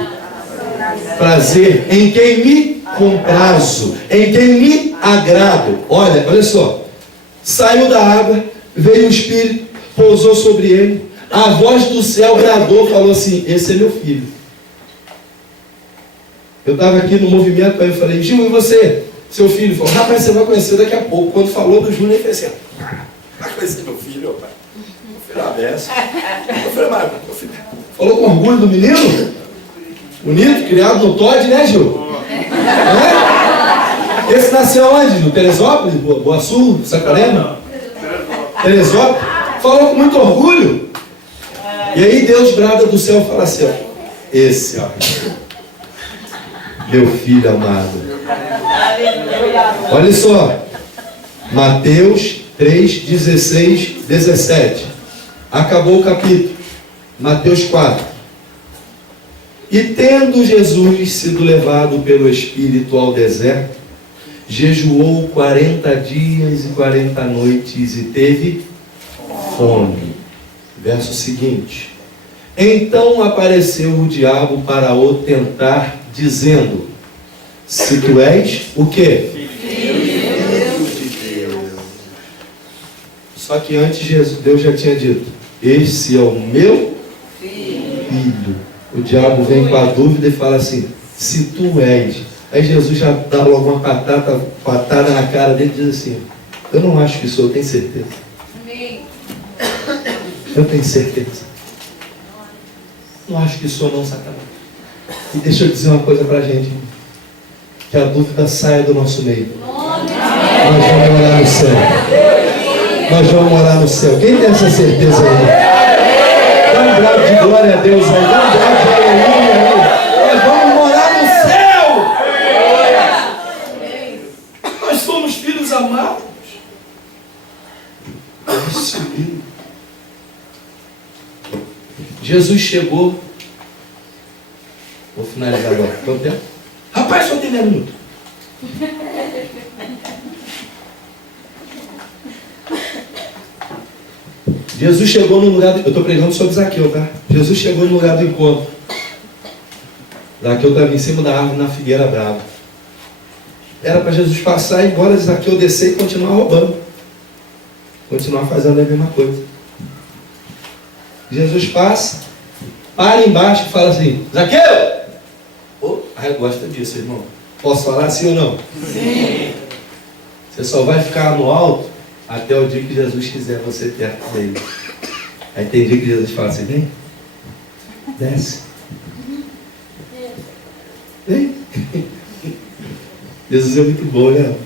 prazer, em quem me comprazo, em quem me agrado. Olha só, saiu da água, veio o Espírito, pousou sobre ele, a voz do céu bradou, falou assim: esse é meu filho. Eu estava aqui no movimento, aí eu falei: Gil, e você? Seu filho? Falou: rapaz, você vai conhecer daqui a pouco. Quando falou do Júnior, ele fez assim: vai conhecer meu filho, pai. Meu filho é uma benção. Eu falei: mas meu filho... Falou com orgulho do menino? Bonito, criado no Todd, né, Gil? É? Esse nasceu onde? No Teresópolis? Boa Sul? Sacarema? Teresópolis? Falou com muito orgulho. E aí Deus brada do céu e fala assim: ó, esse, ó, meu filho amado. Olha só, Mateus 3, 16, 17. Acabou o capítulo. Mateus 4. E tendo Jesus sido levado pelo Espírito ao deserto, jejuou 40 dias e 40 noites e teve fome. Verso seguinte: então apareceu o diabo para o tentar, dizendo: se tu és o quê? Filho de Deus. Só que antes Deus já tinha dito: esse é o meu filho. O diabo vem com a dúvida e fala assim: se tu és. Aí Jesus já dá logo uma patada na cara dele e diz assim: eu não acho que sou, eu tenho certeza. Eu tenho certeza. Não acho que sou não, Satanás. E deixa eu dizer uma coisa pra gente: que a dúvida saia do nosso meio. Nós vamos morar no céu. Nós vamos morar no céu. Quem tem essa certeza aí? Dá um grau de glória a Deus aí. Dá um grau de aleluia aí. Nós vamos morar no céu. Nós somos filhos amados. Jesus chegou. Vou finalizar agora. Quanto tempo? Rapaz, só tem 10 minutos. Jesus chegou no lugar. Eu estou pregando sobre Zaqueu, tá? Jesus chegou no lugar do encontro. Zaqueu estava em cima da árvore na figueira brava. Era para Jesus passar e embora, Zaqueu descer e continuar roubando. Continuar fazendo a mesma coisa. Jesus passa. para embaixo e fala assim: Zaqueu! Oh, eu gosto disso, irmão. Posso falar assim ou não? Sim. Você só vai ficar no alto até o dia que Jesus quiser você perto dele. Aí tem dia que Jesus fala assim: vem, desce. Vem. Jesus é muito bom, né?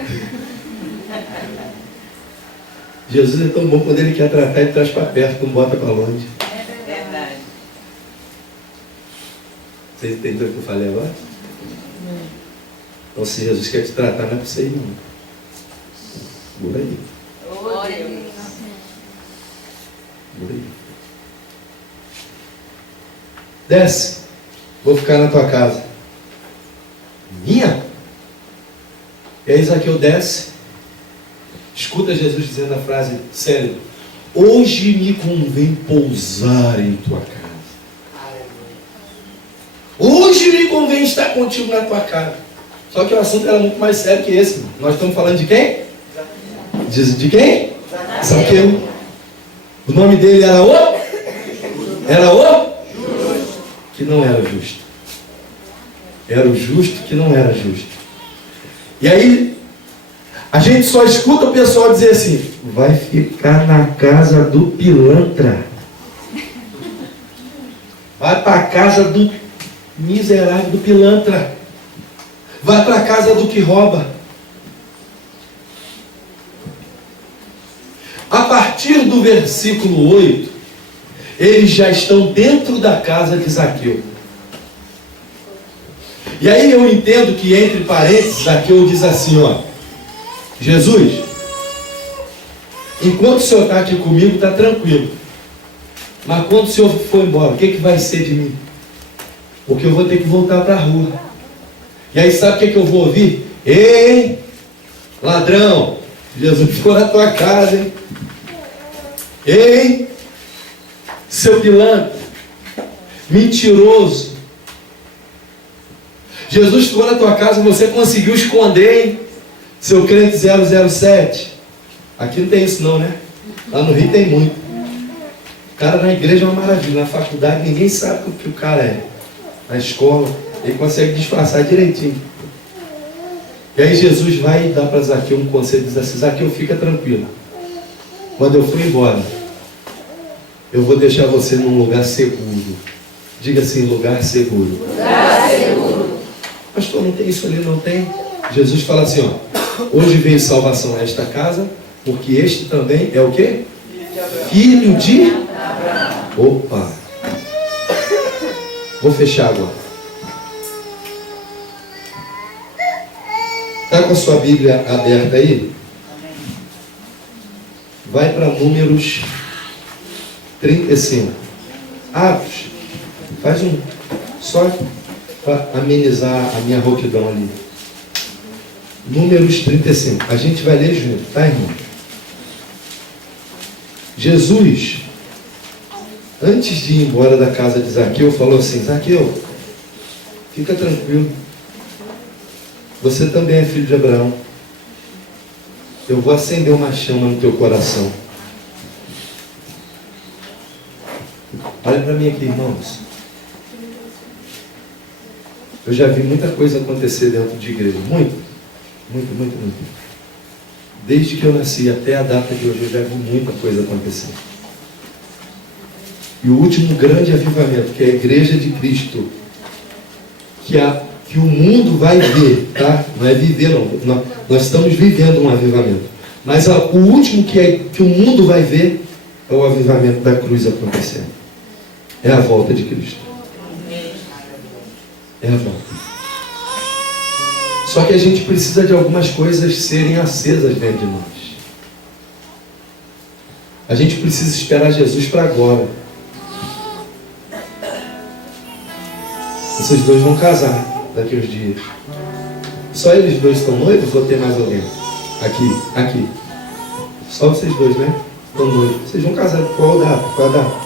Jesus é tão bom quando ele quer tratar, ele traz para perto, não bota para longe. É verdade. Vocês entenderam o que eu falei agora? Então, se Jesus quer te tratar, não é para você ir, não. Por aí. Glória a Deus. Por aí. Desce. Vou ficar na tua casa. Minha? E aí Zaqueu desce. Escuta Jesus dizendo a frase célebre: hoje me convém pousar em tua casa. Hoje me convém estar contigo na tua casa. Só que o assunto era muito mais sério que esse. Nós estamos falando de quem? De quem? Zaqueu. O nome dele era o? Era o? Que não era justo. Era o justo que não era justo. E aí, a gente só escuta o pessoal dizer assim: vai ficar na casa do pilantra. Vai para a casa do miserável, do pilantra. Vai para a casa do que rouba. A partir do versículo 8, eles já estão dentro da casa de Zaqueu. E aí eu entendo que, entre parênteses, Zaqueu diz assim, ó: Jesus, enquanto o Senhor está aqui comigo, está tranquilo. Mas quando o Senhor for embora, o que vai ser de mim? Porque eu vou ter que voltar para a rua. E aí sabe o que eu vou ouvir? Ei, ladrão, Jesus ficou na tua casa, hein? Ei, seu pilantra, mentiroso, Jesus ficou na tua casa e você conseguiu esconder, hein? Seu crente 007. Aqui não tem isso não, né? Lá no Rio tem muito. O cara na igreja é uma maravilha. Na faculdade ninguém sabe o que o cara é. Na escola ele consegue disfarçar direitinho. E aí Jesus vai dar para Zaqueu um conselho. Diz assim: Zaqueu, fica tranquilo. Quando eu for embora, eu vou deixar você num lugar seguro. Diga assim: lugar seguro. Lugar seguro. Pastor, não tem isso ali, não tem? Jesus fala assim, ó: hoje veio salvação a esta casa, porque este também é o quê? Filho de... Opa! Vou fechar agora. Está com a sua Bíblia aberta aí? Vai para Números 35. Atos. Faz um... Só para amenizar a minha rouquidão ali. Números 35. A gente vai ler junto, tá, irmão? Jesus, antes de ir embora da casa de Zaqueu, falou assim: Zaqueu, fica tranquilo. Você também é filho de Abraão. Eu vou acender uma chama no teu coração. Olha para mim aqui, irmãos. Eu já vi muita coisa acontecer dentro de igreja. Muito. Desde que eu nasci até a data de hoje, eu já vi muita coisa acontecer. E o último grande avivamento, que é a Igreja de Cristo, que o mundo vai ver, tá? Não é viver, não. Nós estamos vivendo um avivamento. Mas o último que o mundo vai ver é o avivamento da cruz acontecendo. É a volta de Cristo. É a volta. Só que a gente precisa de algumas coisas serem acesas dentro de nós. A gente precisa esperar Jesus para agora. Esses dois vão casar daqui a uns dias. Só eles dois estão noivos ou tem mais alguém? Aqui. Só vocês dois, né? Estão noivos. Vocês vão casar. Qual a data?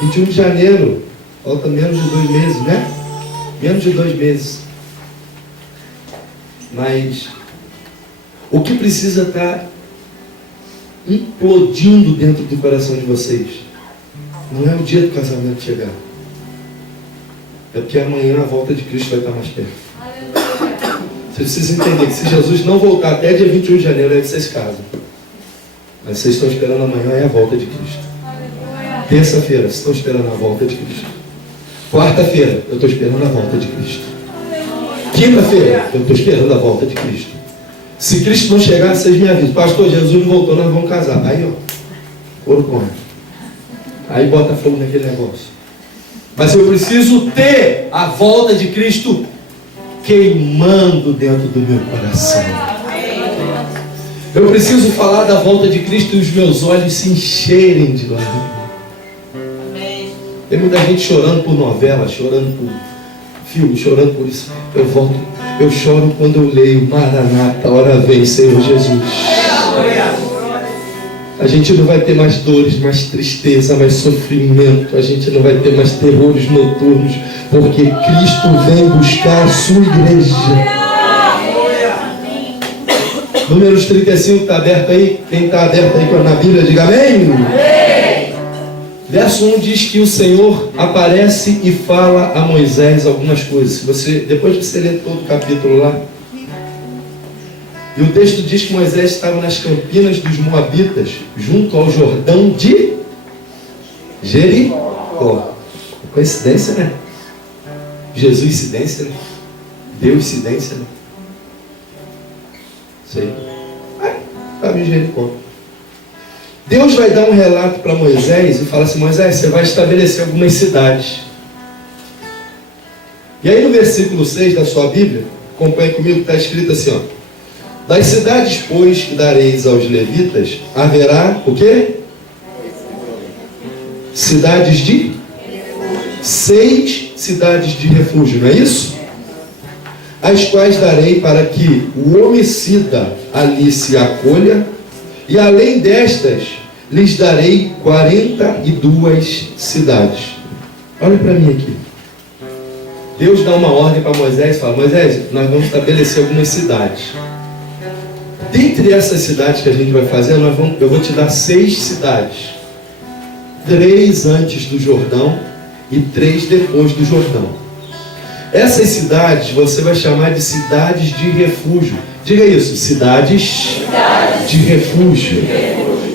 21 de janeiro. Falta menos de 2 meses, né? Menos de 2 meses. Mas o que precisa estar implodindo dentro do coração de vocês não é o dia do casamento chegar. É porque amanhã a volta de Cristo vai estar mais perto. Você precisa entender que se Jesus não voltar até dia 21 de janeiro, é que vocês casam. Mas vocês estão esperando amanhã é a volta de Cristo. Terça-feira, vocês estão esperando a volta de Cristo. Quarta-feira, eu estou esperando a volta de Cristo. Quinta-feira, eu estou esperando a volta de Cristo. Se Cristo não chegar, vocês me avisam. Pastor, Jesus voltou, nós vamos casar. Aí, ó, ouro come. Aí bota fogo naquele negócio. Mas eu preciso ter a volta de Cristo queimando dentro do meu coração. Eu preciso falar da volta de Cristo e os meus olhos se encherem de lágrimas. Tem muita gente chorando por novela, chorando por filme, chorando por isso. Eu choro quando eu leio Maranata, hora vem, Senhor Jesus. A gente não vai ter mais dores, mais tristeza, mais sofrimento. A gente não vai ter mais terrores noturnos, porque Cristo vem buscar a sua igreja. Números 35 está aberto aí? Quem está aberto aí na Bíblia, diga amém. Verso 1 diz que o Senhor aparece e fala a Moisés algumas coisas. Depois de você ler todo o capítulo lá, e o texto diz que Moisés estava nas campinas dos Moabitas, junto ao Jordão de Jericó. Coincidência, né? Jesus incidência, né? Deus incidência, né? Sei. Estava em Jericó. Deus vai dar um relato para Moisés e fala assim: Moisés, você vai estabelecer algumas cidades. E aí no versículo 6 da sua Bíblia, acompanhe comigo, está escrito assim, ó: das cidades, pois, que dareis aos levitas, haverá o quê? Cidades de? 6 cidades de refúgio, não é isso? As quais darei para que o homicida ali se acolha, e além destas, lhes darei 42 cidades. Olha para mim aqui. Deus dá uma ordem para Moisés e fala: Moisés, nós vamos estabelecer algumas cidades. Dentre essas cidades que a gente vai fazer, eu vou te dar 6 cidades. 3 antes do Jordão e 3 depois do Jordão. Essas cidades você vai chamar de cidades de refúgio. Diga isso, cidades de refúgio.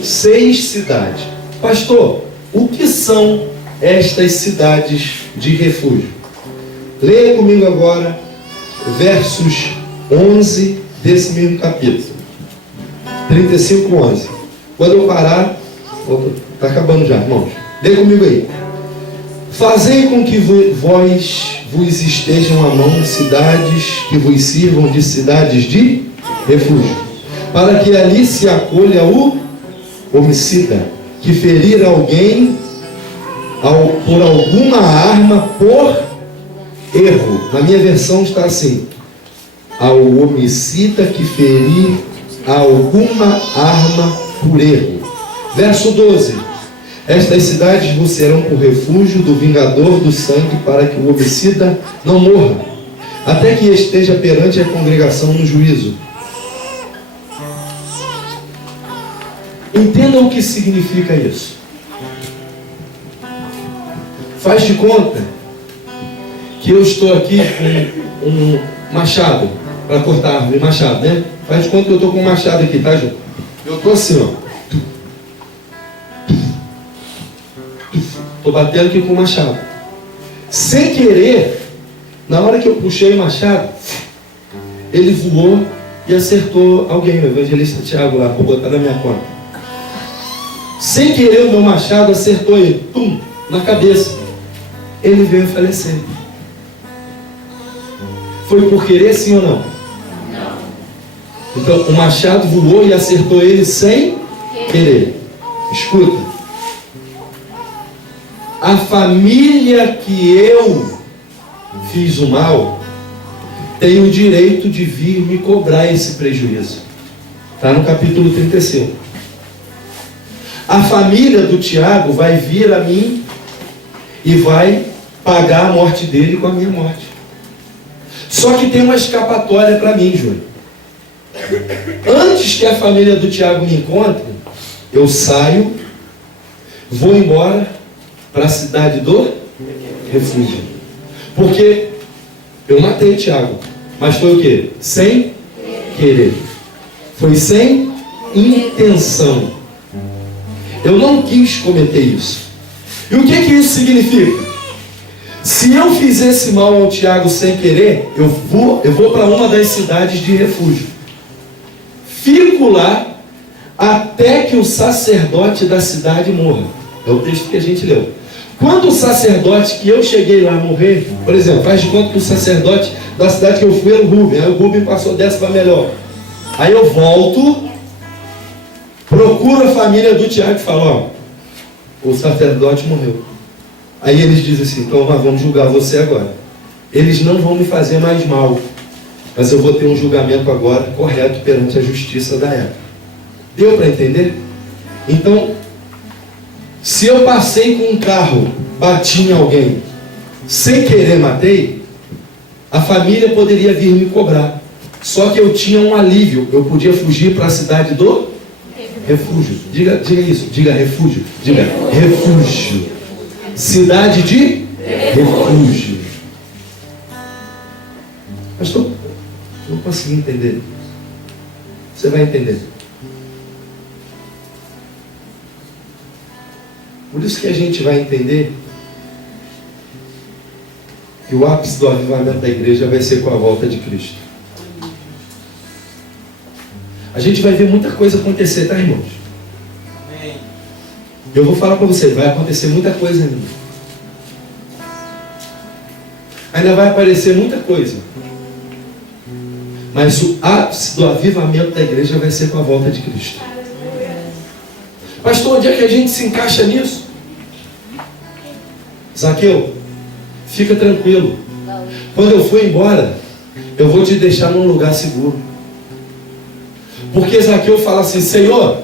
6 cidades. Pastor, o que são estas cidades de refúgio? Leia comigo agora versos 11 desse mesmo capítulo. 35, 11. Quando eu parar, está acabando já, irmãos. Leia comigo aí. Fazei com que vós vos estejam à mão cidades que vos sirvam de cidades de refúgio, para que ali se acolha o homicida, que ferir alguém por alguma arma por erro. Na minha versão está assim: ao homicida que ferir alguma arma por erro. Verso 12: estas cidades vos serão por refúgio do vingador do sangue, para que o homicida não morra, até que esteja perante a congregação no juízo. Entendam o que significa isso. Faz de conta que eu estou aqui com um machado para cortar árvore, machado, né? Faz de conta que eu estou com um machado aqui, tá, Ju? Eu estou assim, ó. Estou batendo aqui com o machado. Sem querer, na hora que eu puxei o machado, ele voou e acertou alguém, o evangelista Tiago lá, para botar na minha conta. Sem querer, o meu machado acertou ele, pum, na cabeça. Ele veio a falecer. Foi por querer, sim ou não? Não. Então, o machado voou e acertou ele sem querer. Escuta. A família que eu fiz o mal tem o direito de vir me cobrar esse prejuízo. Está no capítulo 35. A família do Tiago vai vir a mim e vai pagar a morte dele com a minha morte. Só que tem uma escapatória para mim, Júlio. Antes que a família do Tiago me encontre, eu saio, vou embora para a cidade do refúgio. Porque eu matei o Tiago, mas foi o quê? Sem querer. Foi sem intenção. Eu não quis cometer isso. E o que isso significa? Se eu fizesse mal ao Tiago sem querer, eu vou para uma das cidades de refúgio. Fico lá até que o sacerdote da cidade morra. É o texto que a gente leu. Quando o sacerdote que eu cheguei lá morrer, por exemplo, faz de conta que o sacerdote da cidade que eu fui era o Rubem. Aí o Rubem passou dessa para melhor. Aí eu volto, procuro a família do Tiago e falo, ó, o sacerdote morreu. Aí eles dizem assim, então nós vamos julgar você agora. Eles não vão me fazer mais mal, mas eu vou ter um julgamento agora correto perante a justiça da época. Deu para entender? Então, se eu passei com um carro, bati em alguém, sem querer matei, a família poderia vir me cobrar. Só que eu tinha um alívio, eu podia fugir para a cidade do refúgio. Diga isso, diga refúgio. Diga refúgio. Cidade de refúgio. Pastor, não consegui entender. Você vai entender. Por isso que a gente vai entender que o ápice do avivamento da igreja vai ser com a volta de Cristo. A gente vai ver muita coisa acontecer, tá, irmãos? Eu vou falar para você, vai acontecer muita coisa ainda. Ainda vai aparecer muita coisa. Mas o ápice do avivamento da igreja vai ser com a volta de Cristo. Pastor, onde é que a gente se encaixa nisso? Zaqueu, fica tranquilo. Quando eu for embora, eu vou te deixar num lugar seguro. Porque Zaqueu fala assim, Senhor,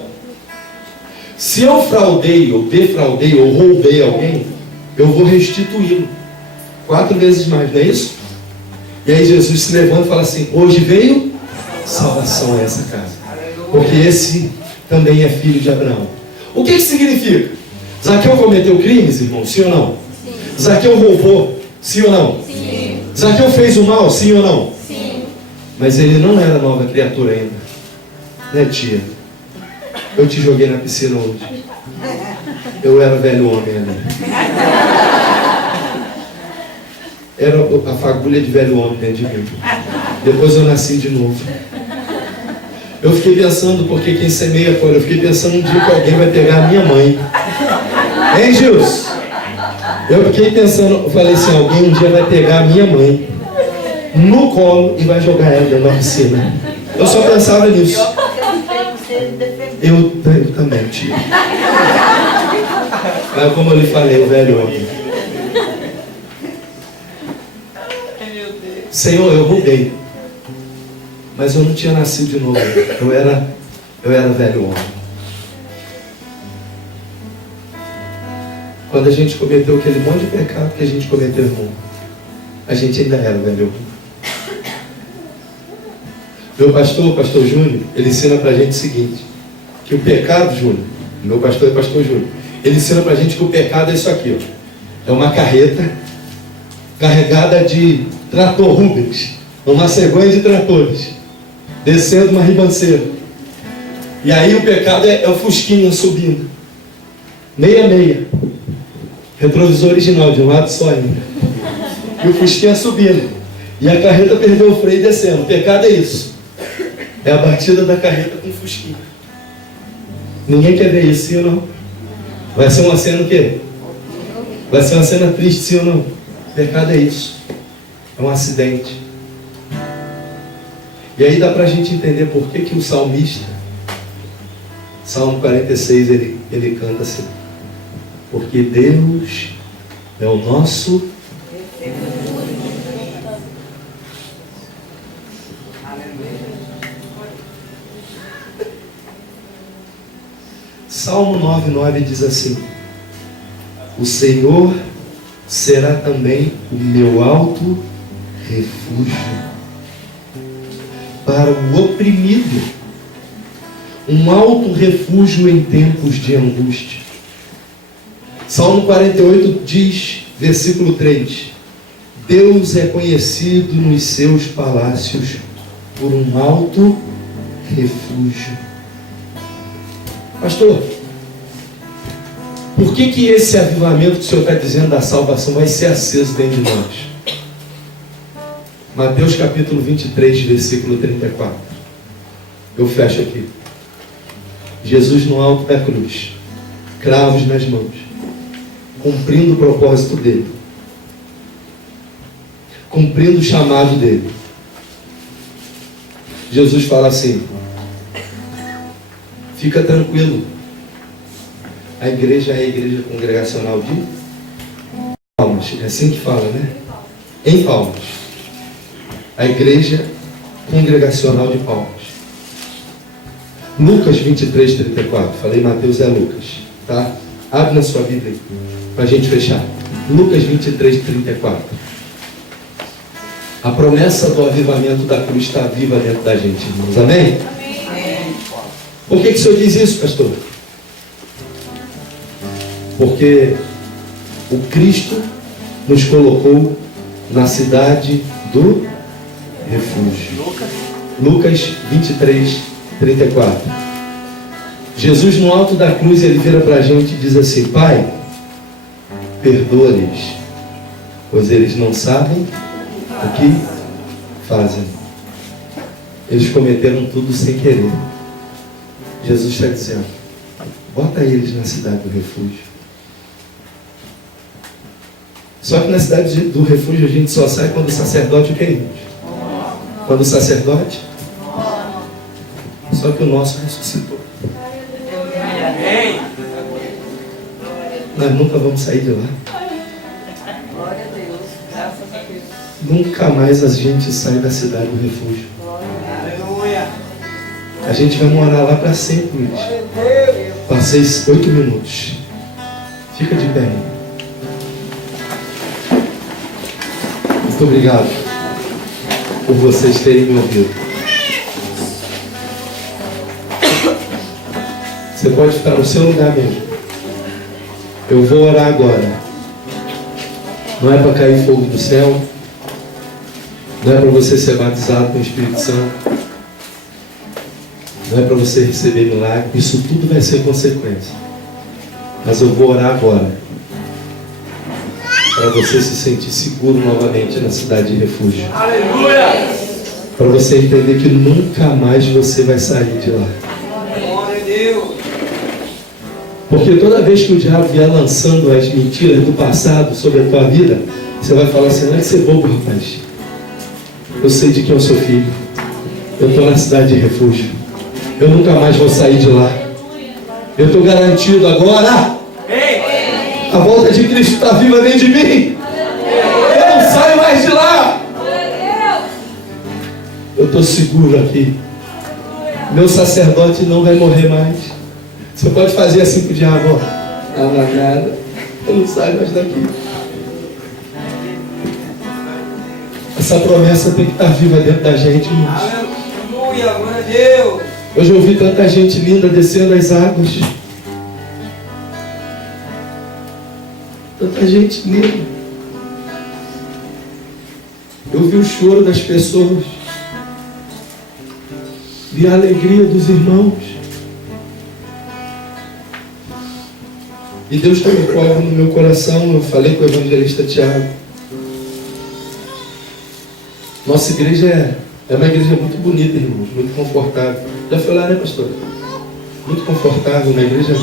se eu fraudei, ou defraudei, ou roubei alguém, eu vou restituí-lo 4 vezes mais, não é isso? E aí Jesus se levanta e fala assim, hoje veio salvação a essa casa. Porque esse também é filho de Abraão. O que significa? Zaqueu cometeu crimes, irmão? Sim ou não? Sim. Zaqueu roubou? Sim ou não? Sim. Zaqueu fez o mal? Sim ou não? Sim. Mas ele não era nova criatura ainda. Né, tia? Eu te joguei na piscina hoje. Eu era velho homem ali. Era a fagulha de velho homem dentro de mim. Depois eu nasci de novo. Eu fiquei pensando, porque quem semeia fora, eu fiquei pensando um dia que alguém vai pegar a minha mãe. Hein, Gils? Eu fiquei pensando, eu falei assim, alguém um dia vai pegar a minha mãe no colo e vai jogar ela dentro da piscina. Eu só pensava nisso. Eu também, tio. Mas como eu lhe falei, o velho homem. Senhor, eu roubei. Mas eu não tinha nascido de novo. Eu era velho homem. Quando a gente cometeu aquele monte de pecado que a gente cometeu, irmão, a gente ainda era velho homem. Meu pastor, o pastor Júnior, ele ensina pra gente o seguinte, que o pecado, Júnior, meu pastor é pastor Júnior, ele ensina pra gente que o pecado é isso aqui, ó. É uma carreta carregada de trator Rubens, uma cegonha de tratores, descendo uma ribanceira. E aí o pecado é o Fusquinha subindo. Meia. Retrovisor original, de um lado só ainda. E o Fusquinha subindo. E a carreta perdeu o freio descendo. O pecado é isso. É a batida da carreta com o Fusquinha. Ninguém quer ver isso, sim ou não? Vai ser uma cena o quê? Vai ser uma cena triste, sim ou não? O pecado é isso. É um acidente. E aí dá para a gente entender por que o salmista, Salmo 46, ele canta assim. Porque Deus é o nosso Salmo 9:9 diz assim: o Senhor será também o meu alto refúgio para o oprimido, um alto refúgio em tempos de angústia. Salmo 48 diz, versículo 3: Deus é conhecido nos seus palácios por um alto refúgio. Pastor, por que esse avivamento que o Senhor está dizendo da salvação vai ser aceso dentro de nós? Mateus capítulo 23, versículo 34. Eu fecho aqui. Jesus no alto da cruz, cravos nas mãos, cumprindo o propósito dele, cumprindo o chamado dele. Jesus fala assim: fica tranquilo, a igreja é a igreja congregacional de Palmas, é assim que fala, né? Em Palmas, a igreja congregacional de Palmas. Lucas 23, 34. Falei Mateus, é Lucas, tá? Abre na sua Bíblia para a gente fechar. Lucas 23, 34. A promessa do avivamento da cruz está viva dentro da gente, irmãos. Amém? Amém. Por que o Senhor diz isso, pastor? Porque o Cristo nos colocou na cidade do refúgio. Lucas 23, 34. Jesus no alto da cruz, ele vira para a gente e diz assim: Pai, perdoa-lhes, pois eles não sabem o que fazem. Eles cometeram tudo sem querer. Jesus está dizendo: bota eles na cidade do refúgio. Só que na cidade do refúgio a gente só sai quando o sacerdote quer. Quando o sacerdote. Só que o nosso ressuscitou. Nós nunca vamos sair de lá. Glória a Deus. Graças a Deus. Nunca mais a gente sai da cidade do refúgio. Aleluia. A gente vai morar lá para sempre, Luiz. Passei 8 minutos. Fica de pé. Muito obrigado por vocês terem me ouvido. Você pode ficar no seu lugar mesmo. Eu vou orar agora. Não é para cair fogo do céu. Não é para você ser batizado com o Espírito Santo. Não é para você receber milagre. Isso tudo vai ser consequência. Mas eu vou orar agora, para você se sentir seguro novamente na cidade de refúgio. Aleluia. Para você entender que nunca mais você vai sair de lá. Glória a Deus. Porque toda vez que o diabo vier lançando as mentiras do passado sobre a tua vida, você vai falar assim: não é ser bobo, rapaz. Eu sei de quem eu sou filho. Eu estou na cidade de refúgio. Eu nunca mais vou sair de lá. Eu estou garantido agora. A volta de Cristo está viva dentro de mim. Eu não saio mais de lá. Eu estou seguro aqui. Meu sacerdote não vai morrer mais. Você pode fazer assim com o diabo, ó. Não dá nada. Eu não saio mais daqui. Essa promessa tem que estar viva dentro da gente, irmãos. Aleluia, glória a Deus. Hoje eu vi tanta gente linda descendo as águas. Tanta gente linda. Eu vi o choro das pessoas. Vi a alegria dos irmãos. E Deus colocou algo no meu coração. Eu falei com o evangelista Tiago. Nossa igreja é uma igreja muito bonita, irmãos. Muito confortável. Já foi lá, né, pastor? Muito confortável na igreja.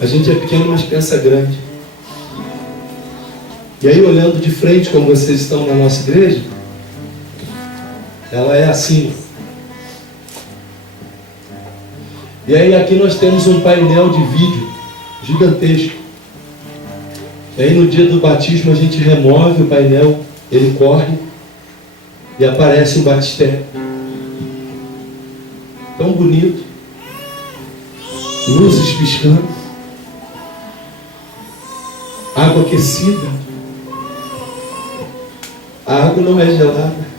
A gente é pequeno, mas pensa grande. E aí, olhando de frente como vocês estão na nossa igreja, ela é assim. E aí aqui nós temos um painel de vídeo gigantesco. E aí no dia do batismo a gente remove o painel, ele corre e aparece o batistério. Tão bonito. Luzes piscando. Água aquecida. A água não é gelada.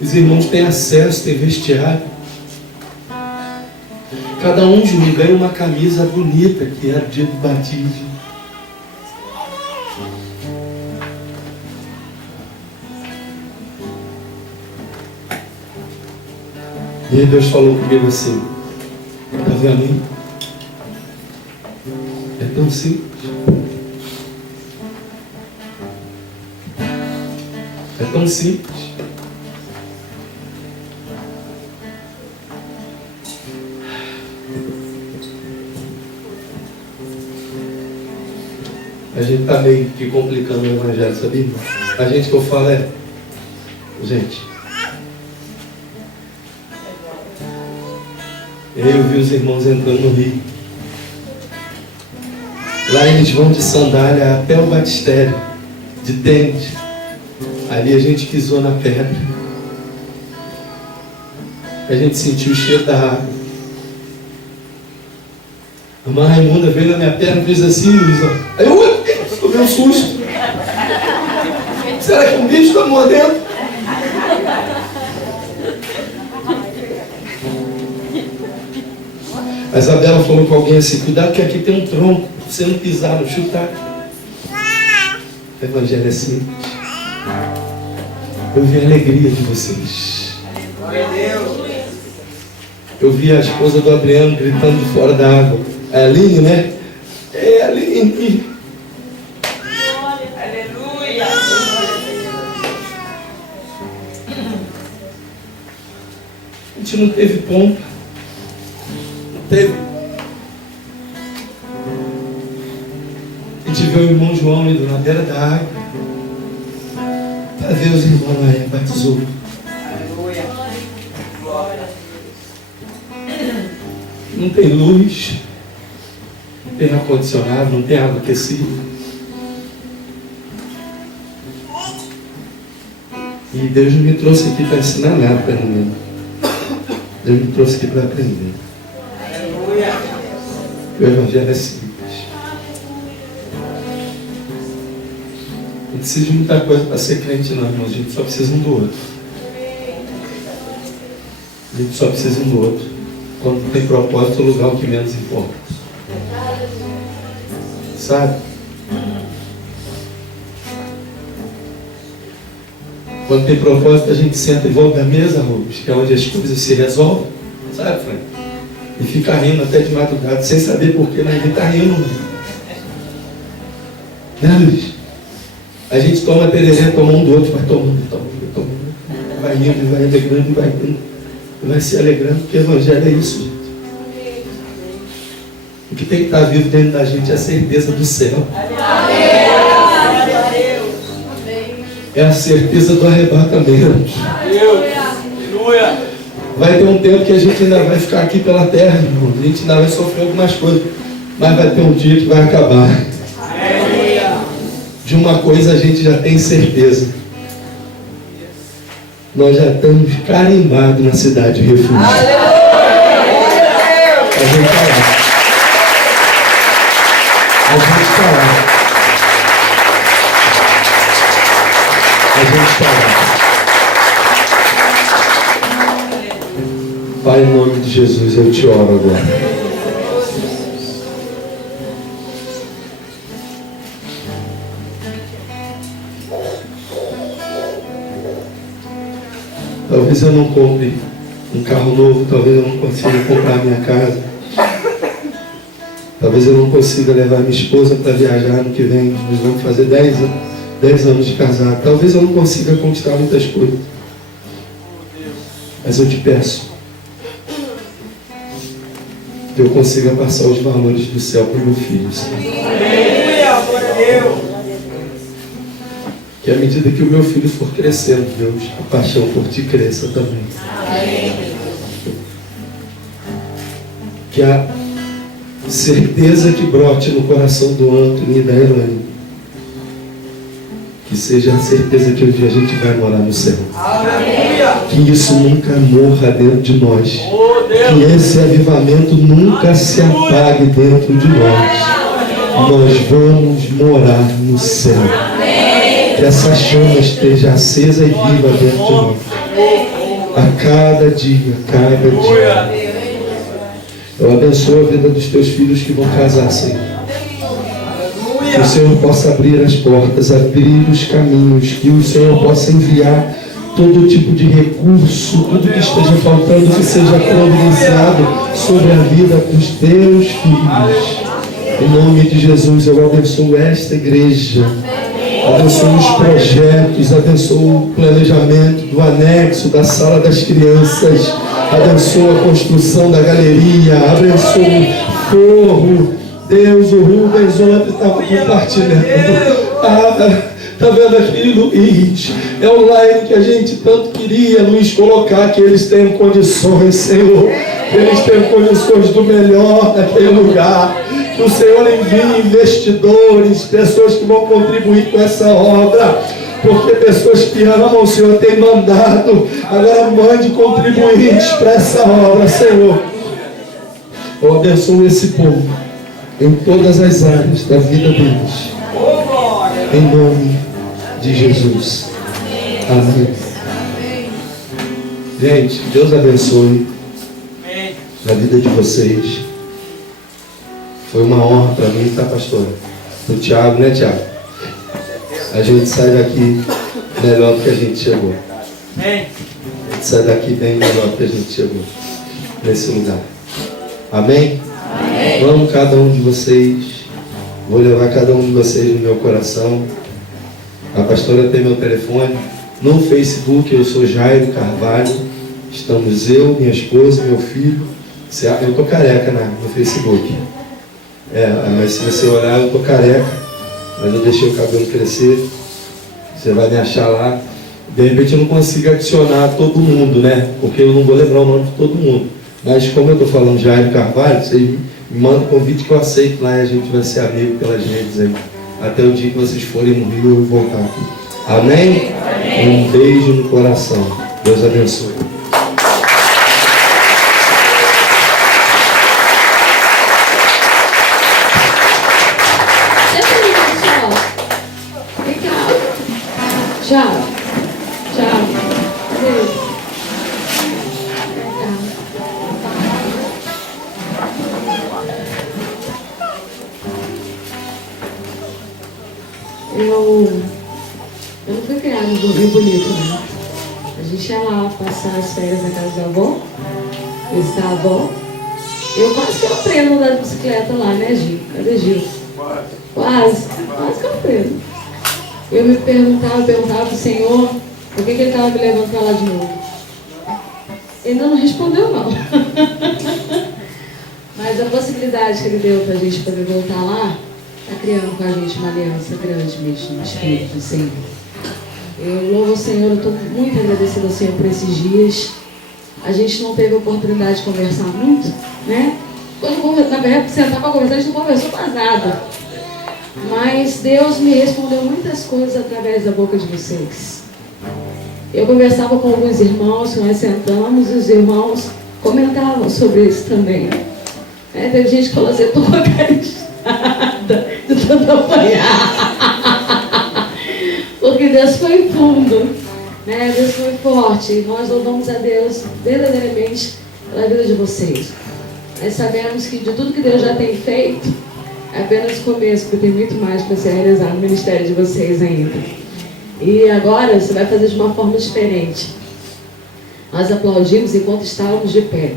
Os irmãos têm acesso, têm vestiário. Cada um, Júnior, ganha uma camisa bonita, que era o dia do batismo. E aí Deus falou comigo assim, tá vendo aí? É tão simples. É tão simples. A gente está meio que complicando o evangelho, sabia? A gente que eu falo é... Gente... E aí eu vi os irmãos entrando no rio. Lá eles vão de sandália até o batistério, de tênis. Ali a gente pisou na pedra. A gente sentiu o cheiro da água. A irmã Raimunda veio na minha perna e fez assim, Luiz, ó. Aí eu tomei um susto. Será que um bicho está mordendo? A Isabela falou com alguém assim, cuidado que aqui tem um tronco, pra você não pisar, não chutar. O evangelho é simples. Eu vi a alegria de vocês. Glória a Deus. Eu vi a esposa do Adriano gritando de fora da água. A Aline, né? É, Aline. Aleluia. A gente não teve pompa. Não teve. A gente viu o irmão João indo na beira da água para ver os irmãos lá e batizou. Aleluia. Glória. Não tem luz, não tem ar-condicionado, não tem água aquecida. E Deus não me trouxe aqui para ensinar nada para ninguém. Deus me trouxe aqui para aprender. Aleluia. O evangelho é simples. Não precisa de muita coisa para ser crente não, irmão. A gente só precisa um do outro. A gente só precisa um do outro. Quando tem propósito, o lugar é o que menos importa. Sabe? Quando tem propósito, a gente senta em volta da mesa, Rubens, que é onde as coisas se resolvem. Sabe, Frank? E fica rindo até de madrugada, sem saber porquê, mas ele está rindo. Né, Luiz? A gente toma tererê, toma um do outro, vai tomando, vai indo, vai alegrando, vai indo, vai se alegrando, porque o evangelho é isso, gente. O que tem que estar vivo dentro da gente é a certeza do céu. É a certeza do arrebatamento. Aleluia. Vai ter um tempo que a gente ainda vai ficar aqui pela terra, irmão. A gente ainda vai sofrer algumas coisas, mas vai ter um dia que vai acabar. De uma coisa a gente já tem certeza. Nós já estamos carimbados na cidade de refúgio. A gente está lá. A gente está lá. A gente está lá. Pai, em nome de Jesus, eu te oro agora. Talvez eu não compre um carro novo, talvez eu não consiga comprar minha casa. Talvez eu não consiga levar minha esposa para viajar no que vem. Nós vamos fazer 10 anos de casado. Talvez eu não consiga conquistar muitas coisas. Mas eu te peço que eu consiga passar os valores do céu para o meu filho, Senhor. Aleluia. Glória a Deus. Que à medida que o meu filho for crescendo, Deus, a paixão por ti cresça também. Que a certeza que brote no coração do Antônio e da Elaine, que seja a certeza que um dia a gente vai morar no céu. Aleluia. Que isso nunca morra dentro de nós. Oh, Deus. Que esse avivamento nunca se apague dentro de nós. Nós vamos morar no céu. Que essa chama esteja acesa e viva dentro de nós. A cada dia, a cada dia. Eu abençoo a vida dos teus filhos que vão casar, Senhor. Que o Senhor possa abrir as portas, abrir os caminhos, que o Senhor possa enviar todo tipo de recurso, tudo que esteja faltando, que seja providenciado sobre a vida dos teus filhos. Em nome de Jesus, eu abençoo esta igreja, abençoo os projetos, abençoo o planejamento do anexo, da sala das crianças, abençoo a construção da galeria, abençoo o forro. Deus, o Rubens ontem estava compartilhando. Está vendo aqui, Luiz? É online que a gente tanto queria, Luiz, colocar que eles têm condições, Senhor. Eles têm condições do melhor naquele lugar. Que o Senhor envie investidores, pessoas que vão contribuir com essa obra. Porque pessoas que amam o Senhor têm mandado. Agora mande contribuintes para essa obra, Senhor. Eu abençoo esse povo em todas as áreas da vida deles. Em nome de Jesus. Amém. Gente, Deus abençoe a vida de vocês. Foi uma honra para mim, tá, pastor? O Thiago, né, Thiago? A gente sai daqui melhor do que a gente chegou. A gente sai daqui bem melhor do que a gente chegou nesse lugar. Amém? Amo cada um de vocês. Vou levar cada um de vocês no meu coração. A pastora tem meu telefone. No Facebook eu sou Jairo Carvalho. Estamos eu, minha esposa, meu filho. Eu tô careca no Facebook. Mas se você olhar eu tô careca. Mas eu deixei o cabelo crescer. Você vai me achar lá. De repente eu não consigo adicionar todo mundo, né? Porque eu não vou lembrar o nome de todo mundo. Mas como eu estou falando Jairo Carvalho, vocês me mandam convite que eu aceito lá e a gente vai ser amigo pelas redes aí. Até o dia que vocês forem no Rio eu vou voltar aqui. Amém? Amém. Um beijo no coração. Deus abençoe. Tchau. Tchau. Eu não fui criada no Rio Bonito, né? A gente ia lá passar as férias na casa da avó, visitar a avó. Eu quase que eu aprendo a andar de bicicleta lá, né, Gil? Cadê Gil? Quase que eu aprendo. Eu me perguntava pro Senhor por que ele estava me levando para lá de novo. Ele não respondeu, não. Mas a possibilidade que ele deu para a gente poder voltar lá está criando com a gente uma aliança grande mesmo no Espírito, Senhor. Eu louvo o Senhor, eu estou muito agradecida ao Senhor por esses dias. A gente não teve a oportunidade de conversar muito, né? Quando na verdade, sentar para conversar, a gente não conversou quase nada. Mas Deus me respondeu muitas coisas através da boca de vocês. Eu conversava com alguns irmãos, nós sentamos e os irmãos comentavam sobre isso também. Teve gente que falou assim, eu estou com a cara inchada de tanto apanhar. Porque Deus foi fundo, né? Deus foi forte. E nós louvamos a Deus verdadeiramente pela vida de vocês. Nós sabemos que de tudo que Deus já tem feito, é apenas o começo, porque tem muito mais para ser realizado no ministério de vocês ainda. E agora você vai fazer de uma forma diferente. Nós aplaudimos enquanto estávamos de pé.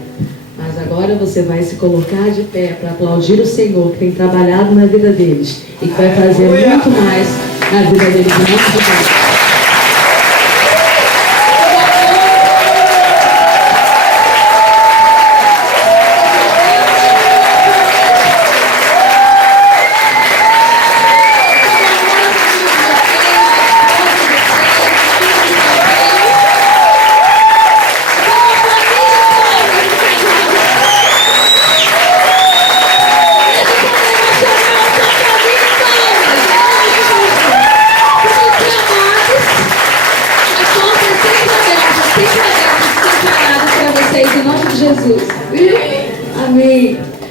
Mas agora você vai se colocar de pé para aplaudir o Senhor que tem trabalhado na vida deles e que vai fazer muito mais na vida deles. Em nome de Deus. Em nome de Jesus. Amém.